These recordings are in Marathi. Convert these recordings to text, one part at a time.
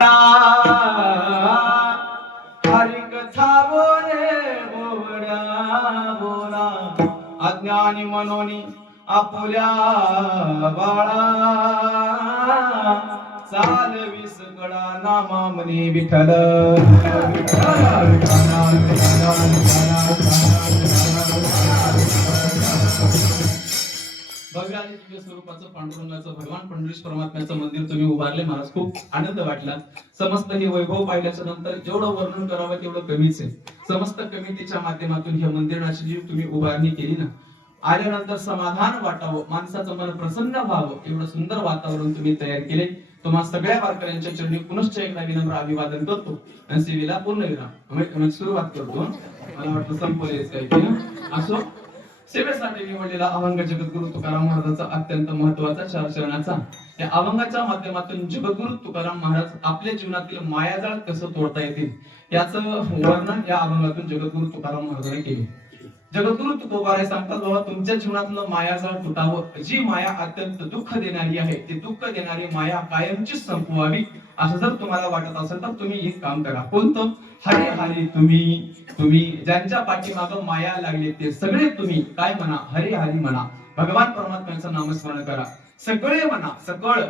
हरी कथा बोले बोला बोला अज्ञानी मनोनी आपुल्या बाळा चालवी सकळा नामा मनी विठ्ठल भव्य आणि दिव्य स्वरूपाचं पांडुरंगाचं भगवान पंढरीश परमात्म्याचं मंदिर तुम्ही उभारले. मला खूप आनंद वाटला. समस्त हे वैभव पाहिल्याच्या नंतर जेवढं वर्णन करावं तेवढं कमीच आहे. समस्त कमिटीच्या माध्यमातून हे मंदिराची जी तुम्ही उभारणी केली ना, आल्यानंतर समाधान वाटावं, माणसाचं मन प्रसन्न व्हावं, एवढं सुंदर वातावरण तुम्ही तयार केले. तुम्हा सगळ्या वारकऱ्यांच्या चरणी पुनश्च एकदा विनम्र अभिवादन करतो आणि सेवेला पूर्णविराम सुरुवात करतो. मला वाटतं संपलेच काही असो. सेवेसाठी निवडलेला अभंग जगद्गुरु तुकाराम महाराजांचा अत्यंत महत्वाचा चरणाचा. या अभंगाच्या माध्यमातून जगद्गुरु तुकाराम महाराज आपल्या जीवनातील मायाजाळ कसं तोडता येतील याचं वर्णन या अभंगातून जगद्गुरु तुकाराम महाराजांनी केले. जगद्गुरु तुकोबाराय सांगतात, बाबा तुमच्या जीवनातलं मायाजाळ तुटावं. जी माया अत्यंत दुःख देणारी आहे, ती दुःख देणारी माया कायमची संपवावी असं जर तुम्हाला वाटत असेल तर तुम्ही एक काम करा. कोणतं? हरी हरी तुम्ही ज्यांच्या पाठीमागं माया लागली ते सगळे तुम्ही काय म्हणा? हरी हरी म्हणा. भगवान परमात्म्याचं नामस्मरण करा. सगळे म्हणा,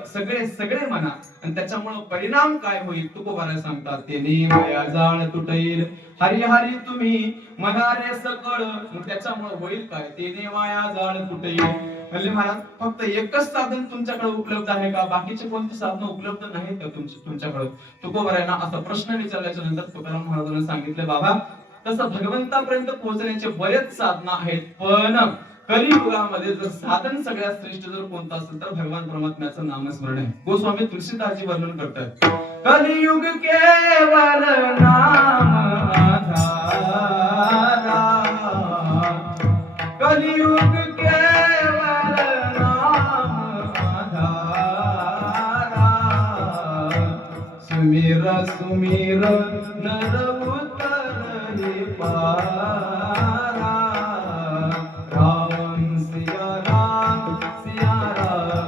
सगळे म्हणा. आणि त्याच्यामुळे परिणाम काय होईल तुकोबाराय सांगतात, तेने माया जाळ तुटेल. हरी हरी तुम्ही म्हणा रे सकळ. त्याच्यामुळे होईल काय? तेने माया जाळ तुटेल. म्हणजे महाराज फक्त एकच साधन तुमच्याकडे उपलब्ध आहे का? बाकीचे कोणते साधन उपलब्ध नाहीत का तुमच्याकडे? तुकोबारायांना असा प्रश्न विचारल्याच्या नंतर तुकाराम महाराजांनी सांगितले, बाबा तसं भगवंतापर्यंत पोहोचण्याचे बरेच साधन आहेत, पण कलियुगामध्ये जर साधन सगळ्यात श्रेष्ठ जर कोणतं असेल तर भगवान परमात्म्याचं नामस्मरण आहे. गोस्वामी तुलसीदासजी वर्णन करतात, कलियुग केवल नाम आधारा. कलियुग केवल नाम आधारा. सुमिर सुमिर नर उतरहि पारा. राम सिया राम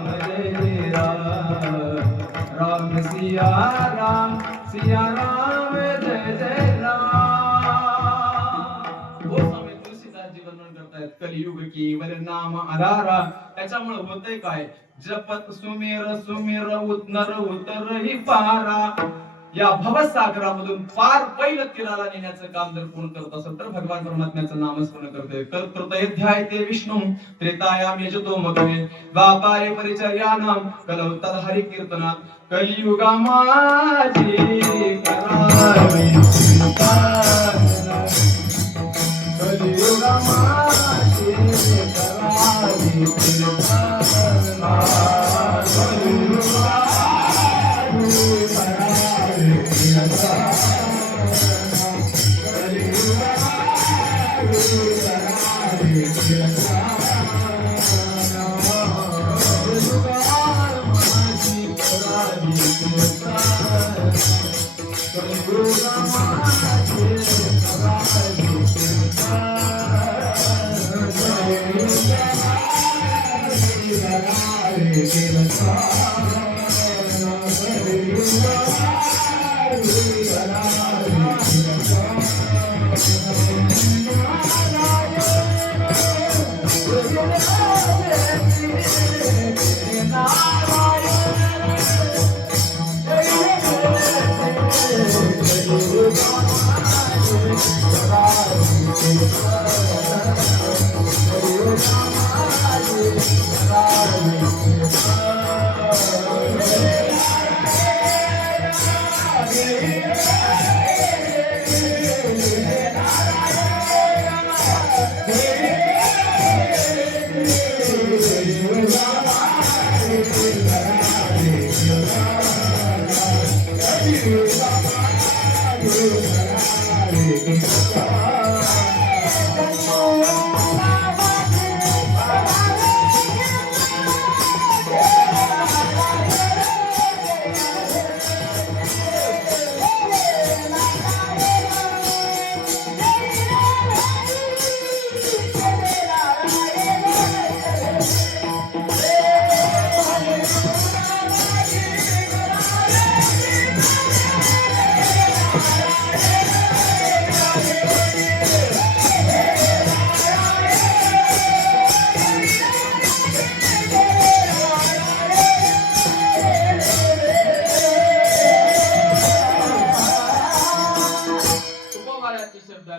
जय जय राम. राम सिया राम जय जय राम. गोस्वामी तुलसीदासजी वर्णन करतायत, कलियुग केवल नाम आधारा. त्याच्यामुळे होतंय काय? जपत सुमेर सुमेर नर उतरहि पारा. या भवसागरामधून पार पहिलं तीराला नेण्याचं काम जर कोण करत असेल तर भगवान परमात्म्याचं नामस्मरण करते. कृतयध्याय ते विष्णू त्रेतायाम यजतो मधुरे द्वापारे परिचर्यानाम कलौ तद हरि कीर्तना. कलियुगा माझी करावी चिंतना. कलियुगा माझी करावी चिंतना.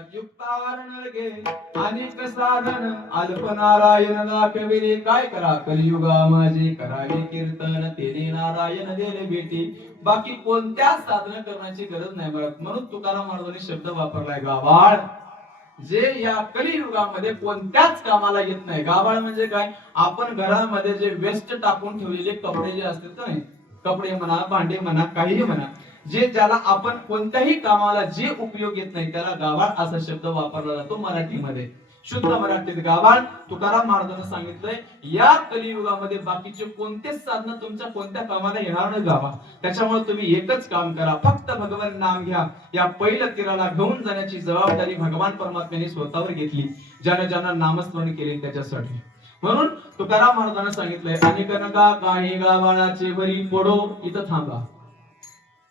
त्यात युक्तावरण गे अनेक साधन अल्पनारायण दाखविले काय करा कलियुगा माझे करावे कीर्तन तेने नारायण देले भेटी बाकी कोणत्या साधना करण्याची गरज नाही बरं म्हणून तुकाराम महाराजांनी शब्द वापरलाय गावाळ जे या कलियुगामध्ये कोणत्याच कामाला येत नाही गावाळ म्हणजे काय आपण घरामध्ये जे वेस्ट टाकून ठेवलेले कपडे जे असतात का नाही कपडे म्हणा भांडे म्हणा काहीही म्हणा जे ज्याला आपण कोणत्याही कामाला जे उपयोग येत नाही त्याला गावाळ असा शब्द वापरला जातो मराठीमध्ये शुद्ध मराठीत गावाळ तुकाराम महाराजांनी सांगितलंय या कलियुगामध्ये बाकीचे कोणतेच साधन तुमच्या कोणत्या कामाला येणार नाही गावा त्याच्यामुळे तुम्ही एकच काम करा फक्त भगवान नाम घ्या या पहिल्या तीराला घेऊन जाण्याची जबाबदारी भगवान परमात्म्याने स्वतःवर घेतली ज्याने ज्यांना नामस्मरण केले त्याच्यासाठी म्हणून तुकाराम महाराजांनी सांगितलंय अनेक नका काही गावाळाचे वरी पडो इथं थांबा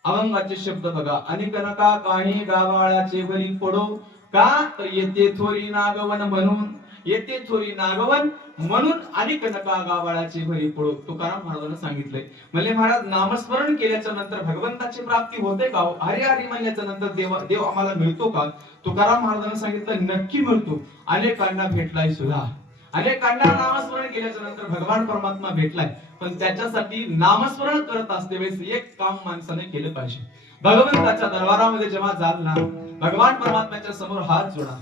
अभंगाचे शब्द बघा अनेक नका काही गावाळाचे वरी पडो का तर येते थोरी नागवन म्हणून येते थोरी नागवन म्हणून अनेक नका गावाळाची भरी पडो तुकाराम महाराजांनी सांगितलंय म्हणजे महाराज नामस्मरण केल्याच्या नंतर भगवंताची प्राप्ती होते का हरी हरी म्हणल्याच्या नंतर देव आम्हाला मिळतो का तुकाराम महाराजांनी सांगितलं नक्की मिळतो अनेकांना भेटलाय सुद्धा अनेकांना नामस्मरण केल्याच्या नंतर भगवान परमात्मा भेटलाय पण त्याच्यासाठी नामस्मरण करत असते वेळेस एक काम माणसाने केलं पाहिजे भगवंताच्या दरबारामध्ये जेव्हा जाल ना भगवान परमात्म्याच्या समोर हात जोडा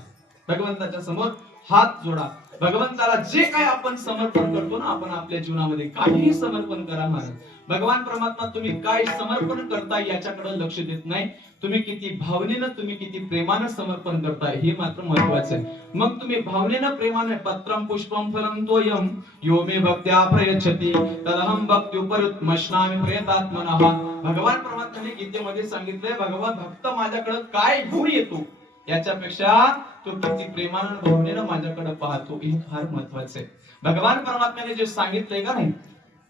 भगवंताच्या समोर हात जोडा भगवंताला जे काय आपण समर्पण करतो ना आपण आपल्या जीवनामध्ये काहीही समर्पण करा महाराज भगवान परमात्मा तुम्ही काय समर्पण करताय याच्याकडे लक्ष देत नाही तुम्ही किती भावनेनं तुम्ही किती प्रेमानं समर्पण करताय हे मात्र महत्वाचं आहे मग तुम्ही भावनेनं प्रेमाने पत्रम पुष्पम फलम तोयम यो मे भक्त्या प्रयच्छति तदहम भक्त्युपरुत्मश्नामि प्रयतात्मनः भगवान परमात्म्याने गीतेमध्ये सांगितलंय भगवान भक्त माझ्याकडे काय घेऊन येतो याच्यापेक्षा तो किती प्रेमानं भावनेनं माझ्याकडे पाहतो हे फार महत्वाचं आहे भगवान परमात्म्याने जे सांगितलंय का नाही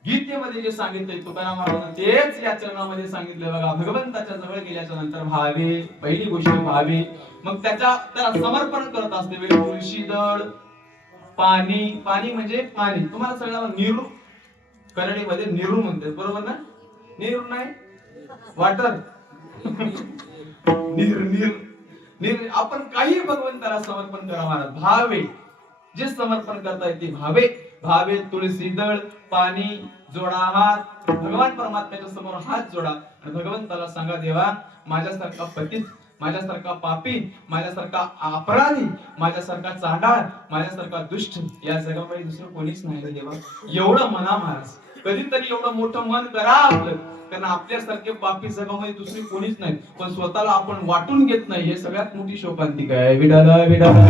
गीतेमध्ये जे सांगितलंय तुकाराम महाराजांनी तेच या चरणामध्ये सांगितलंय बघा भगवंताच्या जवळ गेल्याच्या नंतर भावे पहिली गोष्ट भावे मग त्याला समर्पण करत असते वेळी तुळशी दळ पाणी पाणी म्हणजे पाणी तुम्हाला सगळ्याला निरू कन्नडीमध्ये निरू म्हणतात बरोबर ना निरू नाही वॉटर नीर आपण काही भगवंताला समर्पण करा महाराज भावे जे समर्पण करता येते भावे भावे तुळशी दळ पाणी जोडा हात भगवान परमात्म्याच्या समोर हात जोडा आणि भगवंताला सांगा देवा माझ्यासारखा पतित माझ्यासारखा पापी माझ्यासारखा अपराधी माझ्यासारखा चांडाळ माझ्यासारखा दुष्ट या जगामध्ये दुसरं कोणीच नाही रे देवा एवढं मना महाराज कधीतरी एवढं मोठं मन करा आपलं कारण आपल्यासारखे पापी जगामध्ये दुसरी कोणीच नाही पण स्वतःला आपण वाटून घेत नाही हे सगळ्यात मोठी शोकांतिका आहे विडाला विडाला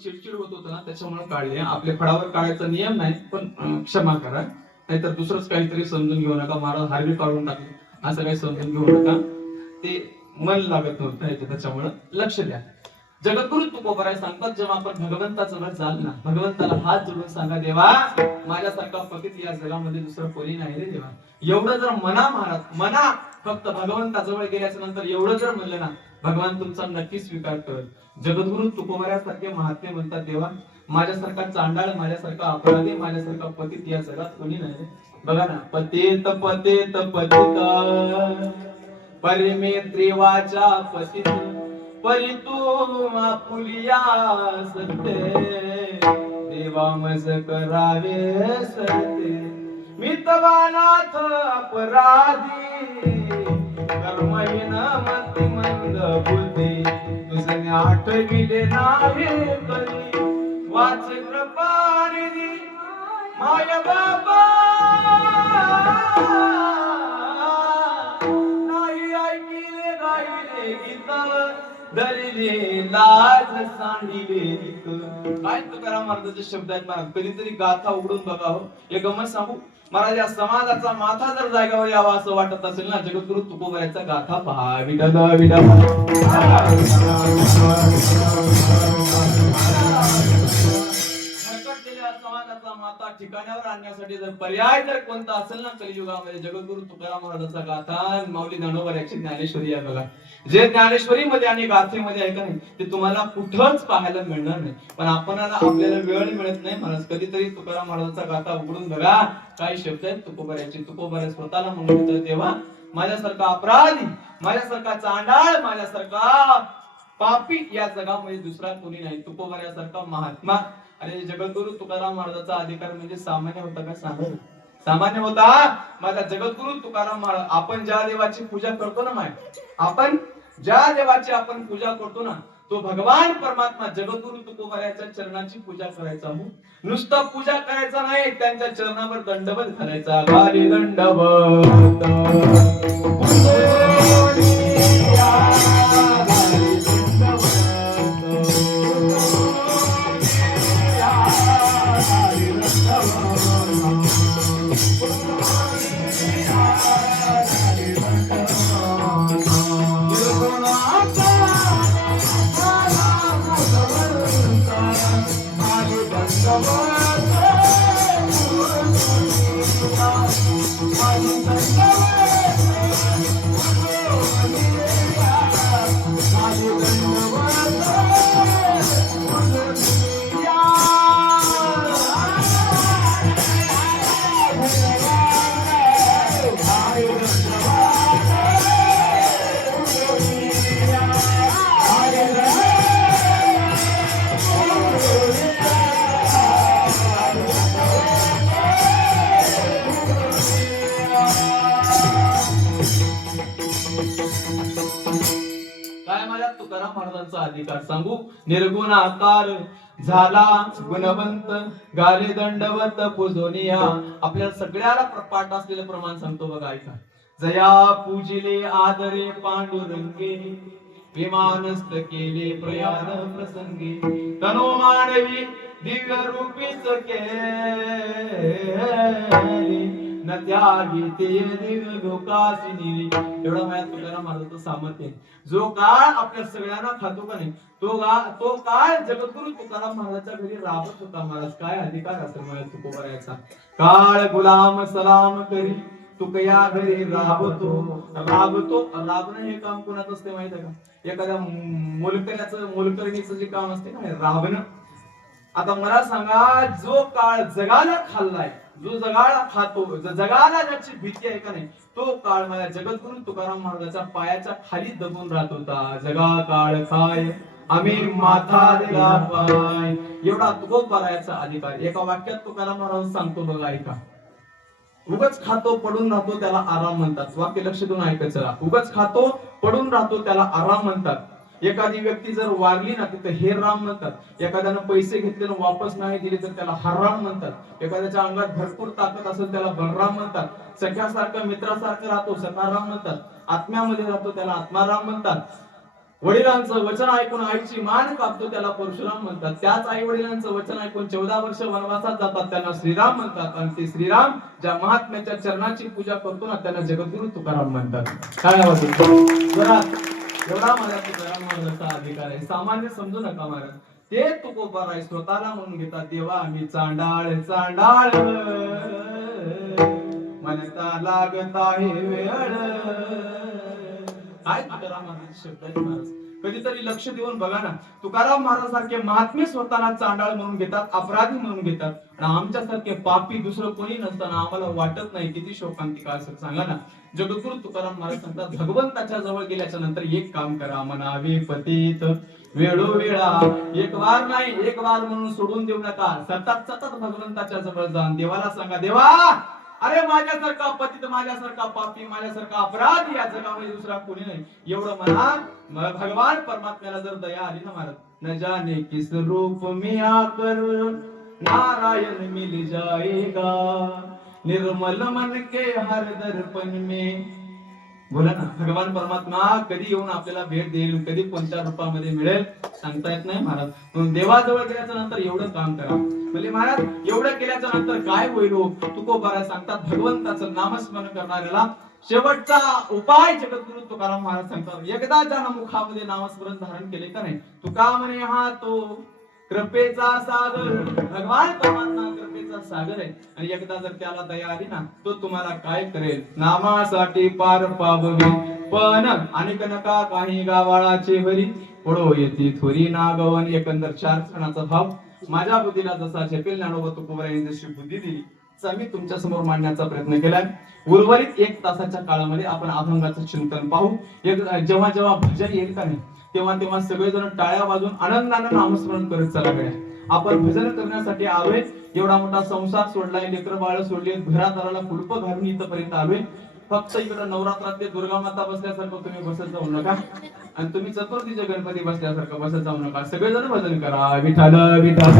चिडचिड होत होतं ना त्याच्यामुळे काढले आपल्या फळावर काढायचा नियम नाही पण क्षमा करा नाहीतर दुसरंच काहीतरी समजून घेऊ नका महाराज हारवी काढून टाकले असं काही समजून घेऊ नका ते मन लागत नव्हतं त्याच्यामुळे लक्ष द्या जगद्गुरु तुकोबराय सांगतात जेव्हा आपण भगवंताजवळ जाल ना भगवंताला हात जोडून सांगा देवा माझ्यासारखा पतित या जगामध्ये दुसरं कोणी नाही रे देवा एवढं जर मना महाराज मना फक्त भगवंताजवळ गेल्याच्या नंतर एवढं जर म्हणलं ना भगवान तुमचा नक्की स्वीकार करेल जगद्गुरु तुकोबरायासारखे महात्मे म्हणतात देवा माझ्यासारखा चांडाळ माझ्यासारखा अपराधी माझ्यासारखा पतित या जगात कोणी नाही बघा ना पतित पतित पतित परिमेत्री वाचा पतित परी तू आपुलिया सत्य देवा मज करावे सत्य मी तवानाथ अपराधी कर्महीन मती मंद बुद्धी तुझे आठविले नाही कधी वाच कृपानिधी माय बाबा नाही ऐकिले गायले गीत धरले लाज सांडिले काय तुकाराम महाराजांचे शब्द आहेत महाराज. कधीतरी गाथा उघडून बघावं. एक गमत सांगू महाराज, या समाजाचा माथा जर जागेवर यावा असं वाटत असेल ना, जगद्गुरु तुकोबरायचा गाथा पहा. विठल विठल समाजाचा माता ठिकाणावर आणण्यासाठी जर पर्याय जर कोणता असेल ना कलियुगामध्ये, जगद्गुरु तुकाराम महाराजांचा गाथा, माऊली ज्ञानोबा याची ज्ञानेश्वरी आहे बघा. जे ज्ञानेश्वरी मध्ये आणि गाथेमध्ये आहे का नाही, ते तुम्हाला कुठंच पाहायला मिळणार नाही. पण आपल्याला वेळ मिळत नाही महाराज. कधीतरी तुकाराम महाराजांचा गाथा उघडून बघा. काही शब्द आहेत तुकोबऱ्याचे. तुकोबऱ्या स्वतःला म्हणून येतात, तेव्हा माझ्यासारखा अपराधी, माझ्यासारखा चांडाळ, माझ्यासारखा पापी या जगामध्ये दुसरा कोणी नाही. तुकोबऱ्यासारखा महात्मा. अरे जगद्गुरु तुकाराम महाराजांचा अधिकार म्हणजे सामान्य होता का? सामान्य होता. माझा जगद्गुरु तुकाराम महाराज, आपण ज्या देवाची पूजा करतो ना आपण ज्या देवाची आपण पूजा करतो ना, तो भगवान परमात्मा जगद्गुरु तुकोबरायाच्या चरणाची पूजा करायचा. नुसतं पूजा करायचा नाही, त्यांच्या चरणावर दंडवत घालायचा. खाली दंडवत अधिकार सांगू. निर्गुण आकार झाला गुणवंत, गाले दंडवत पूजोनिया. आपल्याला सगळ्याला पाठ असलेलं प्रमाण सांगतो बघा, ऐका. जया पूजिले आदरे पांडुरंगे, विमानस्थ केले प्रयाण प्रसंगी. तनो मानवी दिव्य रूपीच केले, न त्यागी ते दिव्य लोकासी निली. एवढा माझ्या तुकाराम महाराजांचं सामर्थ्य आहे. जो काळ आपल्या सगळ्यांना खातो का नाही, तो काळ जगद्गुरु तुकाराम महाराजांच्या घरी राबत होता महाराज. काय अधिकार असेल मला तुकोबरायाचा. काळ गुलाम सलाम करी तुकया घरी राबतो. राबणं हे काम कोणाचं असते माहिती आहे का? एखाद्या मोलकरणीचं जे काम असते ना राबणं. आता मला सांगा, जो काळ जगाला खाल्लाय, जो जगाला खातो, जगाला ज्याची भीती आहे का नाही, तो काळ माझ्या जगद्गुरु तुकाराम महाराजांच्या पायाच्या खाली दबून राहत होता. जगा काळ खाय आम्ही माथा दिला पाय. एवढा तुकोबरायाचा अधिकार. एका वाक्यात तुकाराम महाराज सांगतो बघा, ऐका. उगच खातो पडून राहतो त्याला आराम म्हणतात. वाक्य लक्ष देऊन ऐकायचं. उगच खातो पडून राहतो त्याला आराम म्हणतात. एखादी व्यक्ती जर वारली ना, तिथे हे राम म्हणतात. एखाद्यानं पैसे घेतले ना वापस नाही दिले तर त्याला हराम म्हणतात. एखाद्याच्या अंगात भरपूर ताकद असेल त्याला बलराम म्हणतात. सख्यासारखं मित्रासारखं राहतो सखाराम म्हणतात. आत्म्यामध्ये राहतो त्याला आत्माराम म्हणतात. वडिलांचं वचन ऐकून आईची मान कापतो त्याला परशुराम म्हणतात. त्याच आई वडिलांचं वचन ऐकून 14 वर्ष वनवासात जातात त्यांना श्रीराम म्हणतात. आणि ते श्रीराम ज्या महात्म्याच्या चरणाची पूजा करतो ना, त्यांना जगद्गुरु तुकाराम म्हणतात. काय आवाज एवढा माझा तुकाराम महाराजांचा अधिकार आहे. सामान्य समजू नका महाराज. ते तुकोबराय स्वतःला म्हणून घेतात, देवा आम्ही चांडाळ चांडाळ म्हणता लागत आहे वेळ. काय तुकाराम महाराज शब्द आहेत महाराज. कधीतरी लक्ष देऊन बघा ना, तुकाराम महाराज सारखे महात्मे स्वतःला चांडाळ म्हणून घेतात, अपराधी म्हणून घेतात. आणि आमच्यासारखे पापी दुसरं कोणी नसताना आम्हाला वाटत नाही. किती शोकांतिका असं सांगा ना. जगद्गुरु तुकाराम महाराज सांगतात, भगवंताच्या जवळ गेल्याच्या नंतर एक काम करा. म्हणावे पतित वेळोवेळा, एक वार नाही एक वार म्हणून सोडून देऊ नका. सतत सतत भगवंताच्या जवळ जाऊन देवाला सांगा, देवा अरे माझ्यासारखा पतित, माझ्यासारखा पापी, माझ्यासारखा अपराधी या जगामध्ये दुसरा कोणी नाही. एवढं म्हणा. भगवान परमात्म्याला जर दया आली ना महाराज, न जाने किस रूप में आकर नारायण मिल जाएगा, निर्मल मन के हर दर्पण में बोला ना, भगवान परमात्मा कधी येऊन आपल्याला भेट देईल, कधी कोणत्या रूपामध्ये मिळेल सांगता येत नाही महाराज. पण देवाजवळ गेल्याच्या नंतर एवढं काम करा. म्हणजे महाराज एवढं केल्याच्या नंतर काय होईल हो? तुकोबारा सांगतात, भगवंताचं नामस्मरण करणाऱ्याला शेवटचा उपाय जगद्गुरु तुकाराम महाराज सांगतात, एकदा ज्यानं मुखामध्ये नामस्मरण धारण केले का नाही, तुका म्हणे हा तो कृपेचा सागर. भगवान परमात्मा कृपेचा सागर आहे, आणि एकदा जर त्याला दया आली ना, तो तुम्हाला काय करेल? नामासाठी पार पाववी पण अनेक नका काही गावाळाचे भरी पडो येती थोरी नागवन. एकंदर 4 क्षणाचा भाव माझ्या बुद्धीला जसा झेपेल ज्ञानोबा तुकोबारायांनी जशी बुद्धी दिली तसा मी तुमच्या समोर मांडण्याचा प्रयत्न केलाय. उर्वरित 1 तासाच्या काळामध्ये आपण अभंगाचं चिंतन पाहू. जेव्हा जेव्हा भजन येईल का नाही, तेव्हा तेव्हा सगळेजण टाळ्या वाजून आनंदाने नामस्मरण करत चला गड्या. आपण भजन करण्यासाठी आलोय. एवढा मोठा संसार सोडलाय, लेकर बाळ सोडले, घरादाराला कुलप घालून इथपर्यंत आलोय. फक्त इकडे नवरात्रातले दुर्गा माता बसल्यासारखं तुम्ही बसत जाऊ नका, आणि तुम्ही चतुर्थीचे गणपती बसल्यासारखं बसत जाऊ नका. सगळेजण भजन करा. विठाल विठाल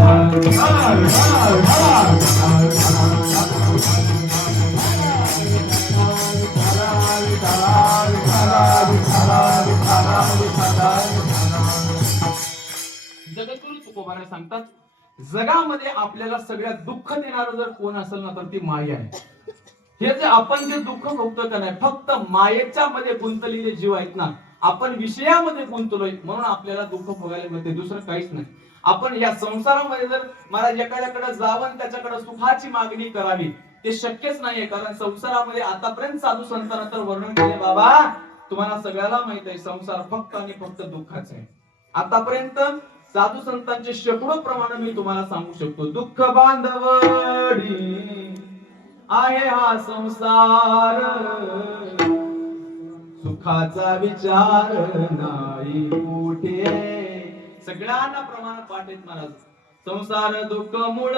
जगद्गुरु तुकोबारा सांगतात, जगामध्ये आपल्याला सगळ्यात दुःख देणारं जर कोण असेल ना, तर ती माया आहे. हे जे आपण जे दुःख भोगतो का नाही, फक्त मायेच्या मध्ये गुंतलेले जीव आहेत ना. आपण विषयामध्ये गुंतलोय म्हणून आपल्याला दुःख भोगायला मिळते, दुसरं काहीच नाही. आपण या संसारामध्ये जर महाराज एखाद्याकडे जावं त्याच्याकडे सुखाची मागणी करावी, ते शक्यच नाहीये. कारण संसारामध्ये आतापर्यंत साधू संतांना तर वर्णन केले, बाबा तुम्हाला सगळ्याला माहित आहे संसार फक्त आणि फक्त दुःखाचा आहे. आतापर्यंत साधू संतांचे शेकडो प्रमाण मी तुम्हाला सांगू शकतो. दुःख बांधवडी आहे हा संसार, सुखाचा विचार नाही कुठे. सगळ्यांना प्रमाण पाठ आहेत महाराज. संसार दुःख मूळ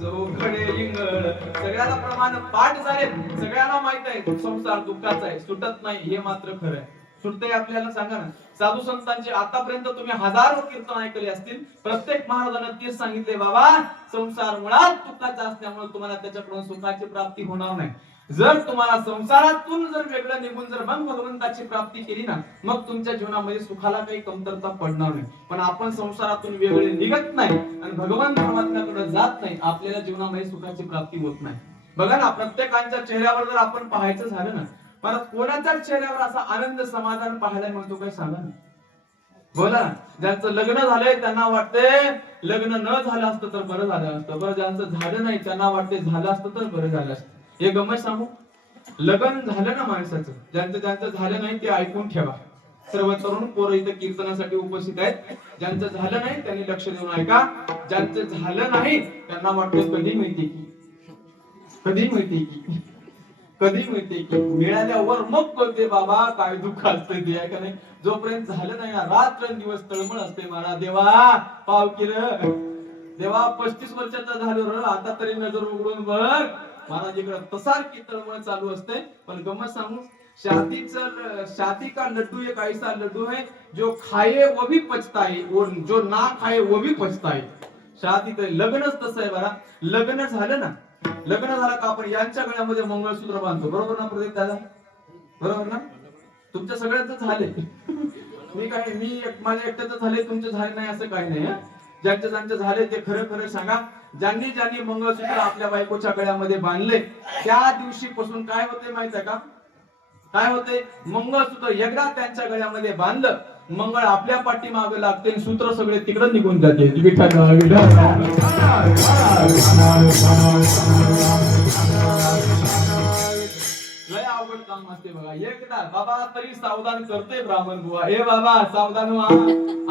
चौघडे लिंगळ, सगळ्याला प्रमाण पाठ झाले. सगळ्यांना माहित आहे संसार दुःखाचा आहे, सुटत नाही. हे मात्र खरं आहे. सुटते आपल्याला सांगा ना. साधू संतांचे आतापर्यंत तुम्ही हजारो कीर्तन ऐकले असतील. प्रत्येक महाराजांना तेच सांगितले, बाबा संसार मुळात दुःखाचा असल्यामुळे तुम्हाला त्याच्याकडून सुखाची प्राप्ती होणार नाही. जर तुम्हाला संसारातून जर वेगळं निघून जर मग भगवंताची प्राप्ती केली ना, मग तुमच्या जीवनामध्ये सुखाला काही कमतरता पडणार नाही. पण आपण संसारातून वेगळे निघत नाही आणि भगवंत परमात्म्याकडे जात नाही, आपल्याला जीवनामध्ये सुखाची प्राप्ती होत नाही. बघा ना, प्रत्येकाच्या चेहऱ्यावर जर आपण पाहायचं झालं ना, परत कोणाच्याच चेहऱ्यावर असा आनंद समाधान पाहायला मिळतो काय सांगा ना. बोला, ज्यांचं लग्न झालंय त्यांना वाटतंय लग्न न झालं असतं तर बरं झालं असतं. बरं, ज्यांचं झालं नाही त्यांना वाटतंय झालं असतं तर बरं झालं असतं. हे गमत सांगू, लग्न झालं ना माणसाचं, ज्यांचं झालं नाही ते ऐकून ठेवा. सर्व तरुण पोरं इथं कीर्तनासाठी उपस्थित आहेत. ज्यांचं झालं नाही त्यांनी लक्ष देऊन ऐका. ज्यांचं झालं नाही त्यांना वाटतं कधी मिळते की, कधी मिळते की, कधी मिळते की. मिळाल्यावर मग कळते बाबा काय दुःख असते ते, आहे का नाही. जोपर्यंत झालं नाही ना, रात्रंदिवस तळमळ असते. मला देवा पाव केलं, देवा 35 वर्षाचा झालो र, आता तरी नजर उघडून बघ. महाराज इकडे तसारखी तळमळ चालू असते. पण गमत सांगू, शादी का लड्डू एक ऐसा लड्डू है जो खाए वो भी पछताए और जो ना खाए वो भी पछताए. शादी तर लग्नच तसं आहे बरा. लग्न झालं ना, लग्न झालं का आपण यांच्या गळ्यामध्ये मंगळसूत्र बांधतो, बरोबर ना प्रदीप दादा? बरोबर ना? तुमच्या सगळ्यांचं झाले. मी माझ्या एकट्याचं झाले, तुमचे झाले नाही असं काही नाही. ज्यांचे झाले ते खरं खरं सांगा. ज्यांनी मंगळसूत्र आपल्या बायकोच्या गळ्यामध्ये बांधले त्या दिवशी पासून काय होते माहित आहे का? काय होते? मंगळसूत्र एकदा त्यांच्या गळ्यामध्ये बांधलं, मंगळ आपल्या पाठीमागे लागते, सूत्र सगळे तिकडे निघून जाते. लय अवघड काम असते बघा. एकदा बाबा तरी सावधान करते ब्राह्मण बुवा, ए बाबा सावधान व्हा,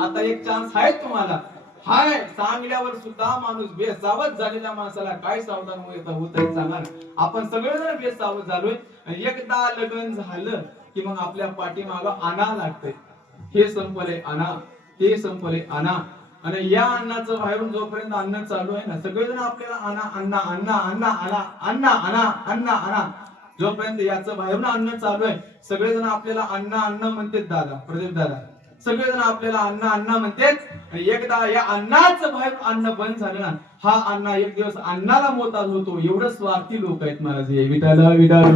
आता एक चान्स आहे तुम्हाला. हाय सांगल्यावर सुद्धा माणूस बेसावध झालेल्या माणसाला काय सावधान होत सांगा. आपण सगळेजण बेसावध झालोय. एकदा लग्न झालं की मग आपल्या पाठीमाग आणा लागतंय. हे संपले आणा, ते संपले आणा. आणि या अन्नाचं बाहेरून जोपर्यंत अन्न चालू आहे ना, सगळेजण आपल्याला आणा अन्ना अन्ना अन्ना आणा अन्ना आणा अन्ना आणा. जोपर्यंत याचं बाहेरून अन्न चालू आहे, सगळेजण आपल्याला अन्न अन्न म्हणतात. दादा प्रदीप दादा, सगळेजण आपल्याला अन्न अन्न म्हणतात. एकदा या अन्नाचं बाहेर अन्न बंद झालं ना, हा अन्न एक दिवस अन्नाला मोताज होतो. एवढं स्वार्थी लोक आहेत महाराज. विठाला विठाला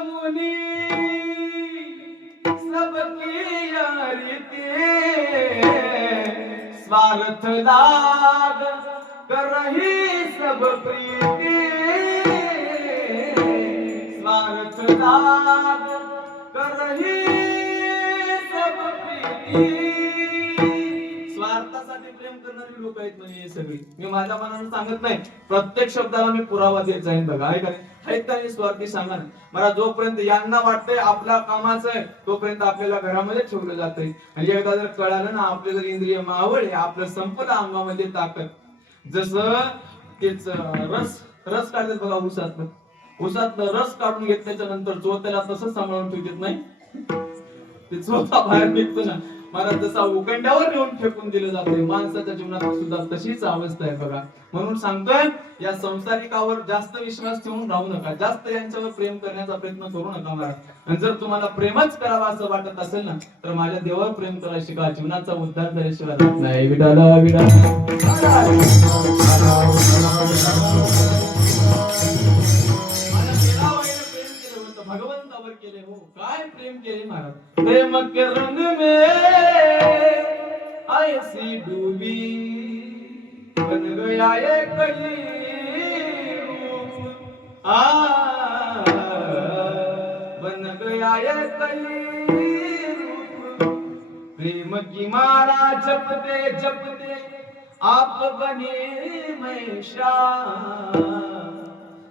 मुनि सबकी यारी के स्वार्थ लाग कर रही सब प्रीति स्वार्थ लाग कर रही सब प्रीति स्वार्थासाठी प्रेम करणारी लोक आहेत म्हणजे हे सगळी मी माझ्या मनानं सांगत नाही प्रत्येक शब्दाला मी पुरावा देत जाईन बघा आहे का आहेत का स्वार्थी सांगा ना मला जोपर्यंत यांना वाटतंय आपल्या कामाचं आहे तोपर्यंत आपल्याला घरामध्ये ठेवलं जातंय आणि एकदा जर कळालं ना आपले जर इंद्रिय मावळे आपलं संपूर्ण अंगामध्ये ताकद जसं तेच रस काढतात बघा उसातलं रस काढून घेतल्याच्या नंतर चोथ्याला तसंच सांभाळून ठेवत नाही ते चोथा बाहेर निघतो ना मला जसा उकंड्यावर नेऊन फेकून दिलं जाते माणसाच्या जीवनात सुद्धा तशीच अवस्था आहे बघा म्हणून सांगतोय या संसारिकावर जास्त विश्वास ठेवून राहू नका जास्त यांच्यावर प्रेम करण्याचा प्रयत्न करू नका मला आणि जर तुम्हाला प्रेमच करावा असं वाटत असेल ना तर माझ्या देवावर प्रेम करायला शिका जीवनाचा उद्धार झाल्याशिवाय राहत नाही विडाला भगवंतावर केले हो काय प्रेम केले महाराज प्रेम के रंग में ऐसी डूबी बन गया ये कली बन गया ये कली प्रेम की माला जपते आप बने मैं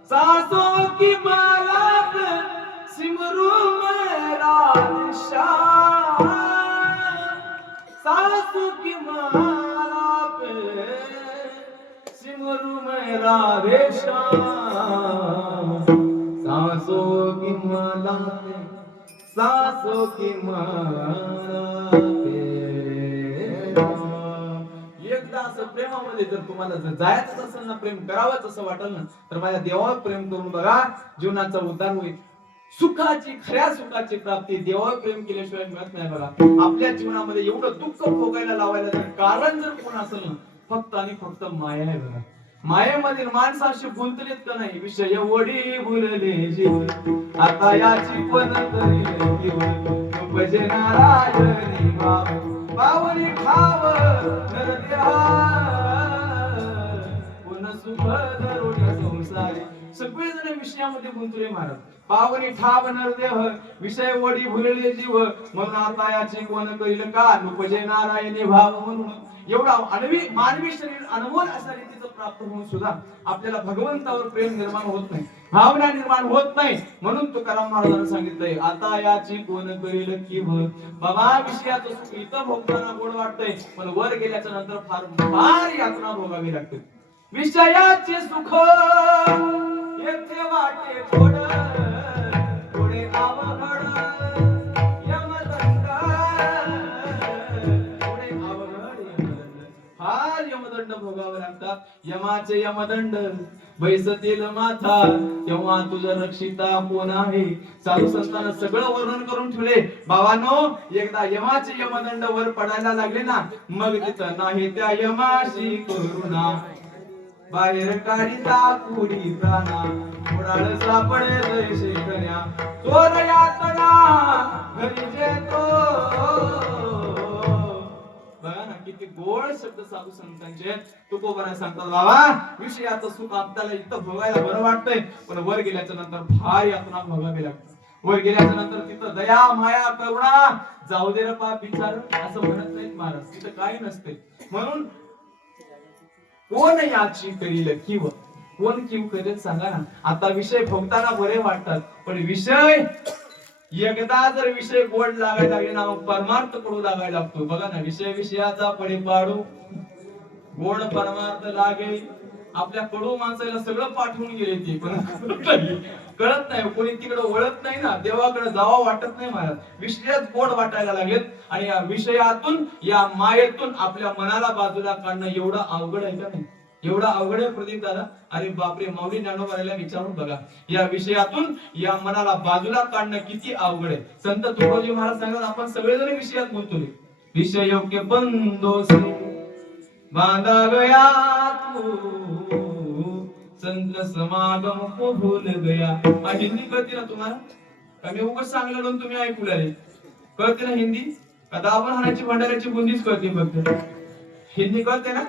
सांसों की माला सिमरू मेरा निशान सांसों की माला पे सिमरू मेरा रेशा सांसों की माला पे सांसों की माला पे एकदा असं प्रेमामध्ये जर तुम्हाला जर जायचं असेल ना प्रेम करावंच असं वाटलं ना तर माझ्या देवावर प्रेम करून बघा जीवनाचा उद्धार होईल खऱ्या सुखाची प्राप्ती देवावर प्रेम केल्याशिवाय मिळत नाही बघा आपल्या जीवनामध्ये एवढं दुःख भोगायला लावायला जर कारण जर कोण असेल ना फक्त आणि फक्त माया आहे बघा मायेमधील माणसं अशी गुंतलीत का नाही विषय वडी भुलले जीव आता याची पण भजे नारायणी बावरी खाव नरद्या पुन्हा सुख धरुणी संसारी सगळे जण विषयामध्ये गुंतले महाराज पावनी ठाव नरदेह विषय वडी भुलले जीव म्हणून आता याची कोण करील का नुपजे नारायणी भाव म्हणून एवढा मानवी शरीर अनमोल अशा रीतीचं प्राप्त होऊन सुद्धा आपल्याला भगवंतावर प्रेम निर्माण होत नाही भावना निर्माण होत नाही म्हणून तुकाराम महाराजांनी सांगितलंय आता याची कोण करील की बाबा विषयाचं सुख इथं भोगताना गोड वाटतंय पण वर गेल्याच्या नंतर फार यातना भोगावी लागते विषयाचे सुख येथे वाटे गोड थोडे अवघड यमदंड थोडे अवघड फार यमदंड भोगावे लागतात यमाचे यमदंड बैसतील माथा तेव्हा तुझं रक्षिता कोण आहे साधू संतांना सगळं वर्णन करून ठेवले बाबांनो एकदा यमाचे यमदंड वर पडायला लागले ना मग तिथं नाही त्या यमाशी करुणा बाहेर काढिता कुडी प्राणा उडाळ सापडे जैसे कन्या चोर यातना घरी जेतो बघा ना किती गोड शब्द साधू संतांचे तुकोबरा सांगतात बाबा विषयाचं सुख आपल्याला इथं भोगायला बरं वाटतंय पण वर गेल्याच्या नंतर फार यातना भोगावी लागते वर गेल्याच्या नंतर तिथं दया माया करुणा जाऊ दे रे पाप विचार असं म्हणत नाहीत महाराज तिथं काही नसते म्हणून कोण याची करील किव कोण किव करेल सांगा ना आता विषय भोगताना बरे वाटतात पण विषय एकदा जर विषय गोड लागायला लागले ना परमार्थ कडू लागायला लागतो बघा ना विषयाचा पडे पाडू गोड परमार्थ लागे आपल्या कडू माणसाला सगळं पाठवून गेले ते पण कळत नाही कोणी तिकडे वळत नाही ना देवाकडे जावं वाटत नाही महाराज विषयच गोड वाटायला लागलेत आणि या विषयातून या मायेतून आपल्या मनाला बाजूला काढणं एवढं अवघड आहे का नाही एवढा अवघड आहे प्रदीप दादा अरे बापरे माऊली ज्ञानोबाला विचारून बघा या विषयातून या मनाला बाजूला काढणं किती अवघड आहे संत तुकोजी महाराज सांगतात आपण सगळेजण विषयात गुंतले विषय योग्य बंदो बांधा गया तू संत समागम को भूल गया हिंदी कळते ना तुम्हाला का मी उगाच सांगलं म्हणून तुम्ही ऐकू लागले? कळते ना हिंदी? का दाबण हाणायची भंडाऱ्याची बुंदीच कळते फक्त? हिंदी कळते ना?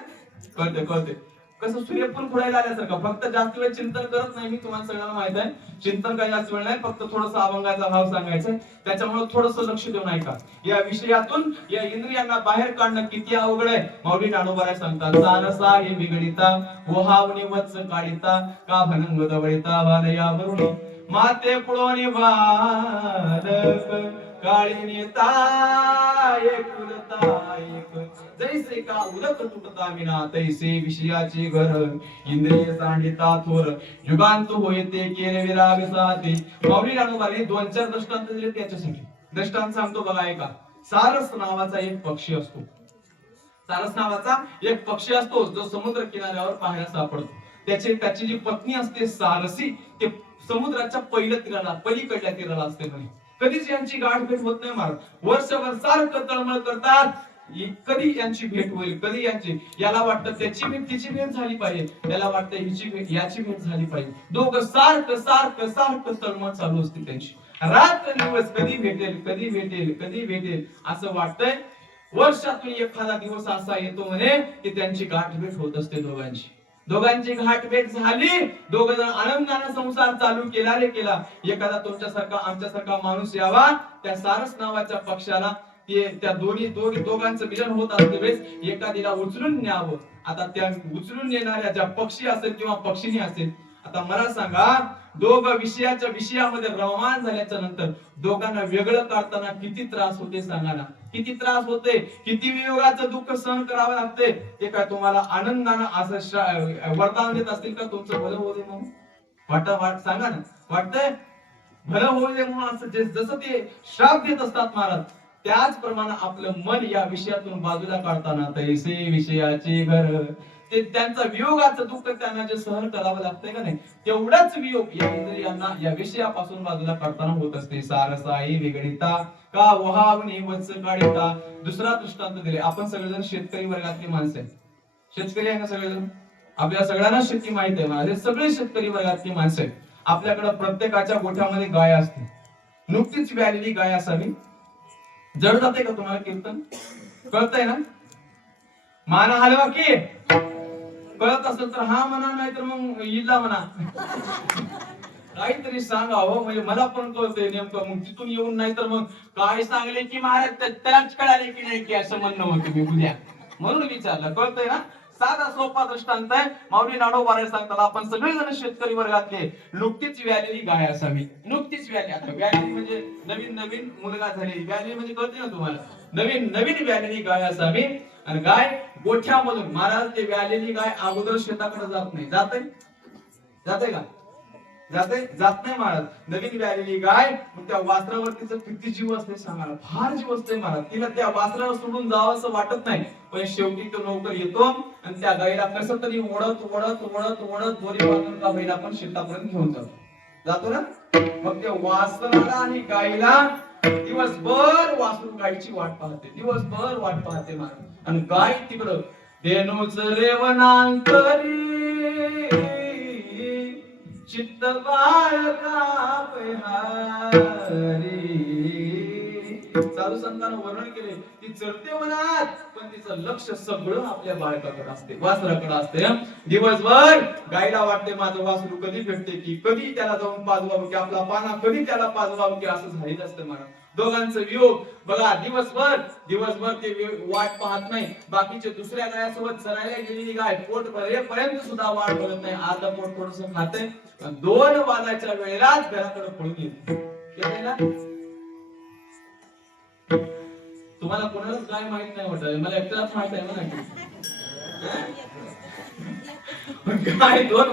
कळते कळते. कसं सूर्यफूल खुडायला आल्यासारखं, फक्त जास्त वेळ चिंतन करत नाही मी, तुम्हाला सगळ्यांना माहित आहे. चिंतन काही जास्त वेळ नाही, फक्त थोडस अभंगाचा भाव सांगायचा, त्याच्यामुळे थोडस लक्ष देऊन ऐका. या विषयातून या इंद्रियांना बाहेर काढणं किती अवघड आहे. माऊली ज्ञानोबा सांगतात, सारसा हे बिगडिता ओहावनी वत्स काढिता का भनंग दवळिता वादयावरुणी माते पुळोनी बालक काळीनी ताय कुलता एक जैसे का उदक तुटता विना तैसे विषयाची घर इंद्रिय सांडिता थोर युगांत होय ते केले विराग साथे. माऊली ज्ञानोबाने 2-4 दृष्टांत दिले त्याच्यासाठी. दृष्टांत सांगतो बघा ऐका. सारस नावाचा एक पक्षी असतो. सारस नावाचा एक पक्षी असतो जो समुद्र किनाऱ्यावर पाहायला सापडतो. त्याची जी पत्नी असते सारसी, ते समुद्राच्या पहिल्या तीराला पलीकडल्या तीराला असते म्हणे. कधीच यांची गाठ भेट होत नाही महाराज. वर्षभर सारखं तळमळ करतात, कधी यांची भेट होईल, कधी यांची. याला वाटतं त्याची भेट तिची भेट झाली पाहिजे, त्याला वाटतं हिची भेट याची भेट झाली पाहिजे. दोघं सारखं सारखं सारखं तळमळ चालू असते त्यांची. रात्र दिवस कधी भेटेल कधी भेटेल कधी भेटेल असं वाटतंय. वर्षातून एखादा दिवस असा येतो म्हणे की त्यांची गाठ भेट होत असते दोघांची. दोघांची घाट भेट झाली, दोघ जण आनंदाने संसार चालू केला रे केला. एखादा तुमच्यासारखा आमच्यासारखा माणूस यावा, त्या सारस नावाच्या पक्षाला त्या दोघांचं मिलन होत असते वेळेस एखादीला उचलून न्यावं. आता त्या उचलून नेणाऱ्या ज्या पक्षी असेल किंवा पक्षिणी असेल, आता मला सांगा, दोघं विषयाच्या विषयामध्ये रममान झाल्याच्या नंतर दोघांना वेगळं काढताना किती त्रास होते सांगा ना? किती त्रास होते, किती वियोगाचं दुःख सहन करावं लागते. ते काय तुम्हाला आनंदानं असं वरदान देत असतील का तुमचं भलं होऊ दे म्हणून? वाट सांगा ना, वाटतंय भलं होऊ दे म्हणून असं जसं ते श्राप देत असतात महाराज, त्याचप्रमाणे आपलं मन या विषयातून बाजूला काढताना तैसे विषयाचे घर, ते त्यांचा वियोगाचं दुःख त्यांना जे सहन करावं लागतंय का नाही, तेवढाच वियोग या इंद्रियांना या विषयापासून बाजूला काढताना होत असते. सारसाई विगडिता का वहावनी वत्स काढिता. दुसरा दृष्टांत दिले. आपण सगळेजण शेतकरी वर्गातली माणसं आहे. शेतकरी आहे ना सगळेजण? आपल्या सगळ्यांना शेती माहित आहे मला. सगळे शेतकरी वर्गातली माणसं आहेत. आपल्याकडे प्रत्येकाच्या गोठ्यामध्ये गाय असते. नुकतीच व्यालेली गाय असावी. जड जाते का तुम्हाला कीर्तन? कळतंय ना? मान हलवा की. कळत असेल तर हा म्हणा, नाही तर मग इल्ला म्हणा. काहीतरी सांगावं म्हणजे मला पण कळतंय नेमकं. मग तिथून येऊन नाही तर मग काय सांगले की महाराज त्यालाच कळाले की नाही की असं म्हणणं होतं मी उद्या, म्हणून विचारलं. कळतंय ना? साधा सोपा दृष्टांत आहे. माऊली ज्ञानोबा सांगतात, आपण सगळेजण शेतकरी वर्गातले. नुकतीच व्यालेली गाय असावी. नुकतीच व्याली. आता व्यालेली म्हणजे नवीन नवीन मुलगा झालेली. व्यालेली म्हणजे कळते ना तुम्हाला? नवीन नवीन व्यालेली गाय असावी. आणि गाय गोठ्यामधून, महाराज ते व्यालेली गाय अगोदर शेताकडे जात नाही. जाते का? जात नाही महाराज. नवीन व्यालेली गाय, मग त्या वासरावरतीच किती जीव असते सांगा. फार जीव असते महाराज. तिला त्या वासरावर सोडून जावं असं वाटत नाही. पण शेवटी तो नौकर येतो आणि त्या गायीला कसं तरी ओढत ओढत ओढत ओढत दोरी बांधून का बैल आपण शेतापर्यंत घेऊन जातो ना. मग त्या वासराला आणि गायीला दिवसभर वासरू गायीची वाट पाहते. दिवसभर वाट पाहते महाराज. आणि गाय तिकडं देनूच रेवनांतरी चित्त बाळका पेहारी. साधू संतांना वर्णन केले, ती चरते मनात पण तिचं लक्ष सगळं आपल्या बाळकाकडे असते, वासराकडे असते. दिवसभर गायला वाटते माझं वासरू कधी भेटते की, कधी त्याला जाऊन पाजवावं की, आपला पाना कधी त्याला पाजवावं की, असं झालेलं असतं मला. दोघांचं वियोग बघा. दिवसभर ते वाट पाहत नाही. बाकीचे दुसऱ्या गायासोबत चरायला गेलेली गाय पोट भरेपर्यंत सुद्धा वाट बघत नाही. अर्धा पोट थोडस खाते. 2 वाजायच्या वेळेलाच घराकडे पळून येते. तुम्हाला कोणालाच गाय माहित नाही वाटत, मला एकट्यालाच माहित आहे म्हणा. गाय 2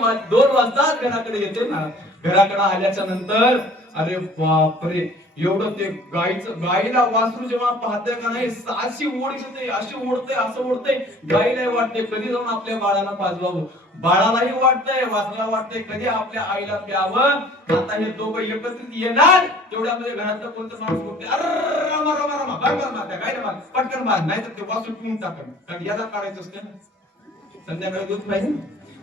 वाजताच घराकडे येते ना. घराकडे आल्याच्या नंतर अरे बापरे, एवढं ते गायीला वासरू जेव्हा पाहते का नाही, अशी ओढ येते, अशी ओढते, असं ओढते. गायीला वाटते कधी जाऊन आपल्या बाळाला पाजवावं. बाळालाही वाटतंय, वासराला वाटतंय कधी आपल्या आईला प्यावं. आता हे दोघं एकत्रित येणार तेवढ्यामध्ये घरातलं कोणतं माणूस बोलते, अरे रामा रामा रामा बांध त्या गायला बांध, पटकन बांध, नाही तर ते वासरू पिऊन टाकन. कारण याला काढायचं असते ना, संध्याकाळी दूध पाहिजे.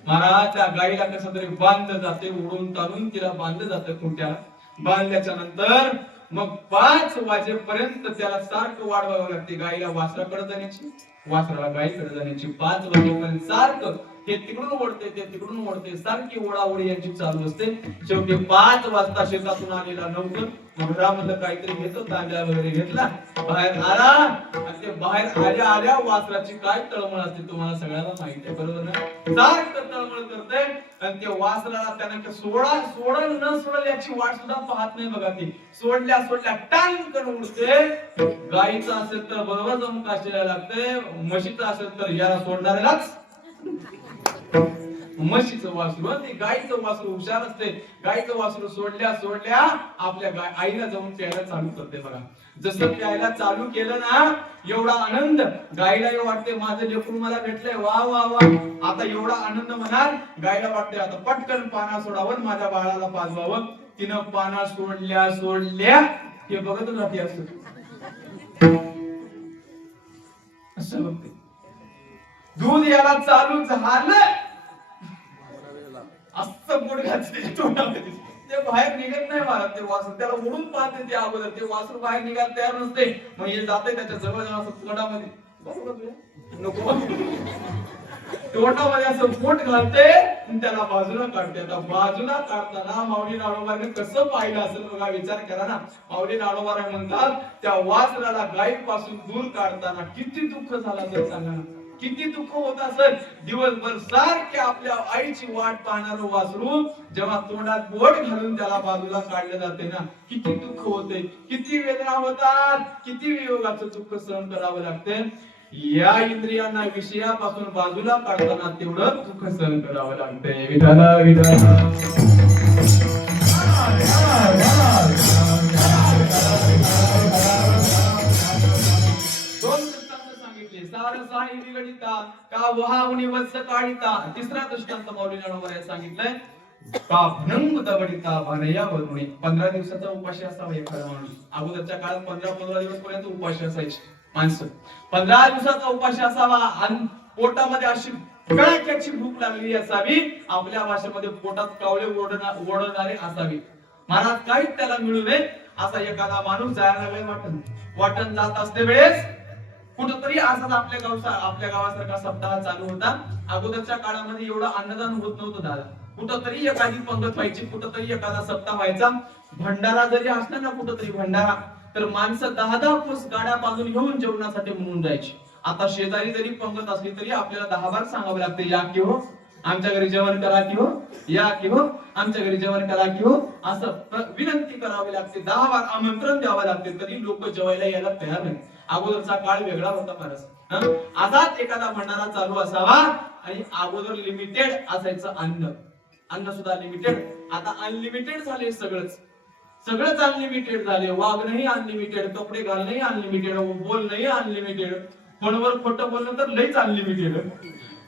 महाराज त्या गायीला कसं तरी बांधलं जाते, ओढून ताणून तिला बांधलं जातं खुंट्याला. बांधल्याच्या नंतर मग 5 वाजेपर्यंत त्याला सारखं वाढवावं लागते. गाईला वासराकडे जाण्याची, वासराला गाईकडे जाण्याची. 5 वाजेपर्यंत सारखं हे तिकडून ओढते, ते तिकडून ओढते, सारखी ओढाओढी यांची चालू असते. शेवटी 5 वाजता शेतातून आलेला नवकर मग घरामधलं काहीतरी घेतो, तांब्या वगैरे घेतला, बाहेर आला. आणि ते बाहेर आल्या आल्या वासराची काय तळमळ असते तुम्हाला सगळ्यांना माहिती आहे, बरोबर ना? सारखं तळमळ करते. आणि ते वासराला त्यानं सोडल न सोडल याची वाट सुद्धा पाहत नाही बघा. ती सोडल्या टांग करून उडते. गाईचं असेल तर बरोबर जमून काशीला लागते, म्हशीचं असेल तर याला सोडणाऱ्यालाच. म्हशीचं वासरू ते गाईचं वासरू हुशार असते. गाईचं वासरू सोडल्या आपल्या आईला जाऊन प्यायला चालू करते बघा. जसं प्यायला चालू केलं ना, एवढा आनंद गाईला वाटते माझं लेकरू मला भेटलंय, वा वा वा. आता एवढा आनंद म्हणाल गाईला वाटते आता पटकन पाना सोडावं, माझ्या बाळाला पाजवावं. तिनं पाना सोडल्या हे बघत राहते असं बघते. दूध याला चालू झालं असं पोट घातले तोंडामध्ये. ते बाहेर निघत नाही महाराज. ते वासरू त्याला ओढून पाहते. ते अगोदर ते वासरू बाहेर निघायला तयार नसते. मग हे जाते त्याच्या जवळ जाऊन असं तोंडामध्ये नको तोंडामध्ये असं पोट घालते आणि त्याला बाजूला काढते. आता बाजूला काढताना माऊली नाडोबाने कसं पाहिलं असेल बघा, विचार करा ना. माऊली नाडोबा म्हणतात त्या वासराला गायीपासून दूर काढताना किती दुःख झालं असेल सांगा ना. किती दुःख होत असेल. दिवसभर सारखे आपल्या आईची वाट पाहणारं वासरू जेव्हा तोंडात बोट घालून त्याला बाजूला काढले जाते ना, किती दुःख होते, किती वेदना होतात, किती वियोगाचं दुःख सहन करावं लागते. या इंद्रियांना विषयापासून बाजूला काढताना तेवढं दुःख सहन करावं लागते. विठाला विठाला का वहावणी वत्स काढिता. तिसरा दृष्टांत माऊली नाडोबाने सांगितलंय का भनंग दवडिता भरया वरुणी. 15 दिवसाचा उपाशी असावा एखादा माणूस. अगोदरच्या काळात 15 दिवस पर्यंत उपाशी असायचे माणसं. 15 दिवसाचा उपाशी असावा आणि पोटामध्ये अशी कडाक्याची भूक लागली असावी. आपल्या भाषेमध्ये पोटात कावळे ओढणारे असावी. महाराज काहीच त्याला मिळू नये असा एखादा माणूस जायला लागले. वाटण जात असते वेळेस कुठंतरी असाच आपल्या गावासारखा सप्ताह चालू होता. अगोदरच्या काळामध्ये एवढं अन्नदान होत नव्हतं दादा. कुठंतरी एखादी पंगत व्हायची, कुठंतरी एखादा सप्ताह व्हायचा. भंडारा जरी असला ना कुठंतरी भंडारा, तर माणसं 10-10 कोस गाड्या बांधून घेऊन जेवणासाठी म्हणून जायची. आता शेजारी जरी पंगत असली तरी आपल्याला 10 बार सांगावं लागते, या की हो आमच्या घरी जेवण करा की हो, या की हो आमच्या घरी जेवण करा की हो, असं विनंती करावी लागते. 10 बार आमंत्रण द्यावं लागते, तरी लोक जेवायला यायला तयार नाही. अगोदरचा काळ वेगळा होता महाराज. असाच एखादा भंडारा चालू असावा आणि अगोदर लिमिटेड असायचं अन्न सुद्धा लिमिटेड. आता अनलिमिटेड झाले सगळंच अनलिमिटेड झाले. वागणंही अनलिमिटेड, कपडे घालणंही अनलिमिटेड, बोलणंही अनलिमिटेड, फोनवर खोटं बोलणं तर लईच अनलिमिटेड.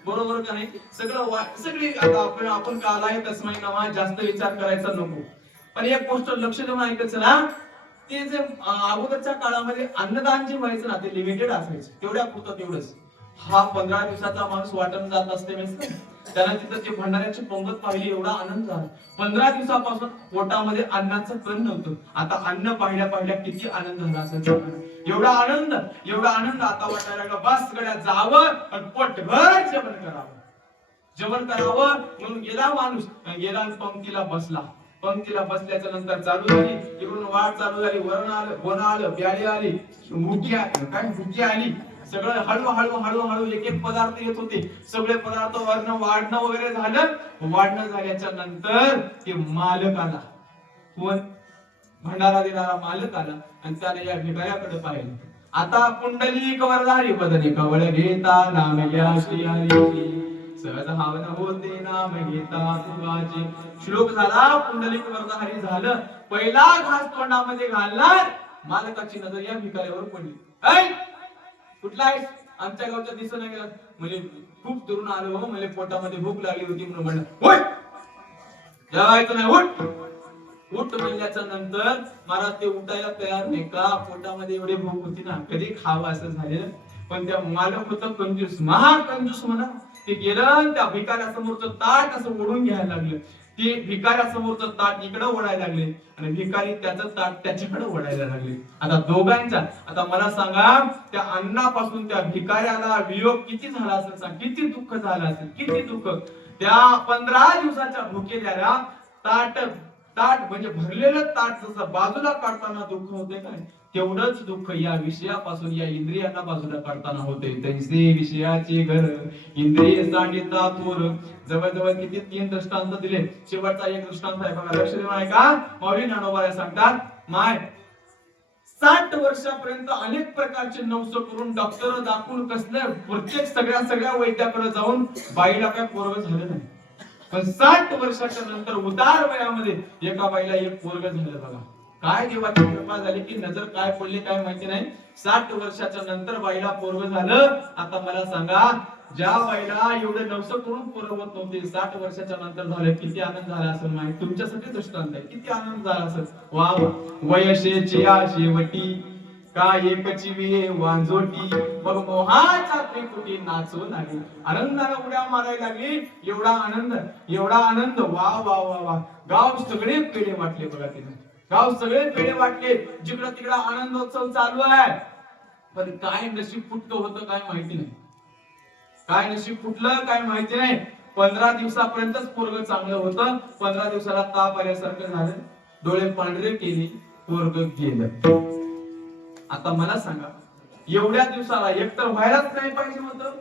बरोबर का नाही? सगळी आता आपण काल आहे तसं नाही, जास्त विचार करायचा नको. पण एक गोष्ट लक्ष देऊन ऐकायचं ना, ते जे अगोदरच्या काळामध्ये अन्नदान जे व्हायचं ना ते लिमिटेड असायचं. तेवढ्या पुरतं तेवढंच. हा 15 दिवसाचा माणूस वाटण जात असते त्याला तिथं ते भंडाऱ्याची पंगत पाहिली, एवढा आनंद झाला. 15 दिवसापासून पोटामध्ये अन्नाचं कण नव्हतं. आता अन्न पाहिल्या किती आनंद झाला असेल. एवढा आनंद आता वाटायला लागला बस गड्या जावं आणि पोटभर जेवण करावं म्हणून गेला माणूस. गेला आणि पंक्तीला बसल्याच्या नंतर चालू झाली, इकडून वाट चालू झाली. वरण आलं, बोन आलं, प्याली आली, भुकी आली. सगळं हळूहळू एक पदार्थ येत होते. सगळे पदार्थ वाढणं वगैरे झालं. वाढणं झाल्याच्या नंतर ते मालक आला. कोण? भंडारा देणारा मालक आला आणि त्याने या भिकाऱ्याकडे पाहिलं. आता पुंडलिक वरधारी बदने कवळ घेता नाम घ्या श्री हरी, सहज भावन होते नाम घेता तुझे. श्लोक झाला, पुंडलिक वरधारी झालं. पहिला घास तोंडामध्ये घालणार, मालकाची नजर या भिकाऱ्यावर पडली. कुठला आहेस? आमच्या गावच्या दिसत नाही गेला. म्हणजे खूप दुरून आलो हो, म्हणजे पोटामध्ये भूक लागली होती म्हणून म्हणलं होय जेवायचं नाही, उठ म्हणल्याच्या नंतर महाराज ते उठायला तयार नाही. का? पोटामध्ये एवढी भूक होती ना, कधी खावं असं झालेलं. पण त्या मालक होतं कंजूस, महाकंजूस म्हणा. ते गेलं त्या भिकाऱ्यासमोरचं ताट असं ओढून घ्यायला लागलं. ते भिकाऱ्यासमोरचं ताट इकडे ओढायला लागले आणि भिकारी त्याचं ताट त्याच्याकडे ओढायला लागले. आता दोघांचा, आता मला सांगा त्या अन्नापासून त्या भिकाऱ्याला वियोग किती झाला असेल सांग, किती दुःख झालं असेल, किती दुःख. त्या 15 दिवसाच्या भुकेल्याला ताट ताट म्हणजे भरलेलं ताट जसं बाजूला काढताना दुःख होते काय, तेवढंच दुःख या विषयापासून या इंद्रियांना बाजूला काढताना होते. तैसे विषयाचे घर इंद्रिय सांडिता थोर. जवळजवळ किती 3 दृष्टांत दिले. शेवटचा एक दृष्टांत आहे बघा, लक्ष देऊन ऐका. माऊली ज्ञानोबा सांगतात, माय 60 वर्षापर्यंत अनेक प्रकारचे नवस करून डॉक्टर दाखवून कसलं प्रत्येक सगळ्या वैद्याकडे जाऊन बाईला काय पोरग झालं नाही. पण 60 वर्षाच्या नंतर उतार वयामध्ये एका बाईला एक पोरग झालं बघा. काय देवाची कृपा झाली की नजर काय पडली काय माहिती नाही. 60 वर्षाच्या नंतर बाईला पोरग झालं. आता मला सांगा, ज्या बाईला एवढे नवस करून पोरग होत नव्हते 60 वर्षाच्या नंतर झालं, किती आनंद झाला असेल माहिती. तुमच्यासाठी दृष्टांत आहे, किती आनंद झाला असेल. वा वयशेची शेवटी काय एकची वे वांजोटी, मग मोहाच्या त्रिपुटी नाचू लागली, आनंदाने उड्या मारायला लागली. एवढा आनंद वा वा वा वा. गाव सगळे पेढे वाटले बघा तिने, गाव सगळे पेढे वाटले. जिकडं तिकडं आनंदोत्सव चालू आहे. पण काय नशीब फुटलं होतं काय माहिती नाही, काय नशीब फुटलं काय माहिती नाही. 15 दिवसापर्यंतच पोरग चांगलं होतं. 15 दिवसाला ताप आल्यासारखं झालं, डोळे पांढरे केले, पोरग गेलं. आता मला सांगा, एवढ्या दिवसाला एकतर व्हायलाच नाही पाहिजे होतं,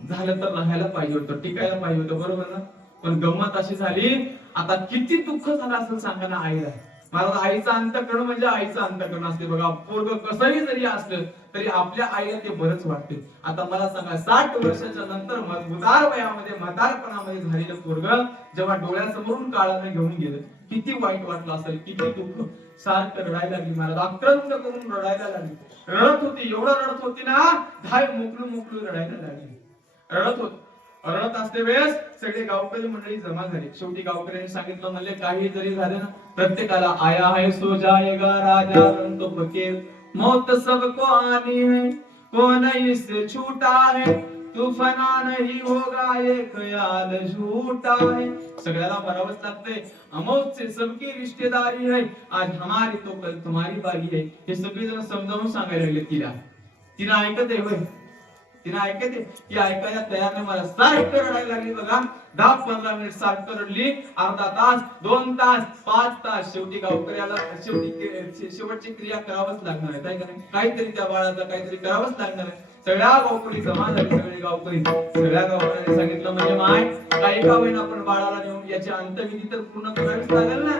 झालं तर राहायला पाहिजे होतं, टिकायला पाहिजे होतं, बरोबर ना. पण गंमत अशी झाली, आता किती दुःख झालं असं सांगा ना आईला. मला आईचं अंतःकरण म्हणजे आईचं अंतःकरण असते बघा. पोरग कसंही जरी असलं तरी आपल्या आईला ते बरंच वाटते. आता मला सांगा, 60 वर्षाच्या नंतर उतार वयामध्ये म्हातारपणामध्ये झालेलं पोरग जेव्हा डोळ्यासमोरून काळाने घेऊन गेलं, किती वाईट वाटलं असेल, किती दुःख. सारखं रडायला लागली, मला डॉक्टरांकडे करून रडायला लागली. रडत होती, एवढं रडत होती ना, धाय मोकळू रडायला लागली. रडत असते वेळेस सगळे गावकरी मंडळी जमा झाली. शेवटी गावकऱ्यांनी सांगितलं, म्हणले काही जरी झालं ना, प्रत्येकाला आया है सो जाएगा राजा रंतो फकीर, मौत सबको आनी है, कौन इससे छूटा है, तूफाना नहीं होगा ये ख्याल झूठा है. सगळ्याला भरावंच लागतंय. अमौत से सबकी रिश्तेदारी है, आज हमारी तो कल तुम्हारी बारी है. हे सगळे जण समजावून सांगायला लागले तिला. तिने ऐकत आहे होय, तिने ऐकते की ऐकायला तयार नाही. मला सारखं रडायला लागली बघा. 10-15 मिनिट सारखं रडली, अर्धा तास, 2 तास, 5 तास. शेवटी गावकऱ्याला शेवटची क्रिया करावंच लागणार आहे, काय काहीतरी त्या बाळाचा काहीतरी करावंच लागणार आहे. सगळ्या गावकरी जमा झाले, सगळ्या गावकऱ्यांनी सांगितलं, म्हणजे माय काही का होईना आपण बाळाला नेऊन याची अंत्यविधी तर पूर्ण करावीच लागेल ना,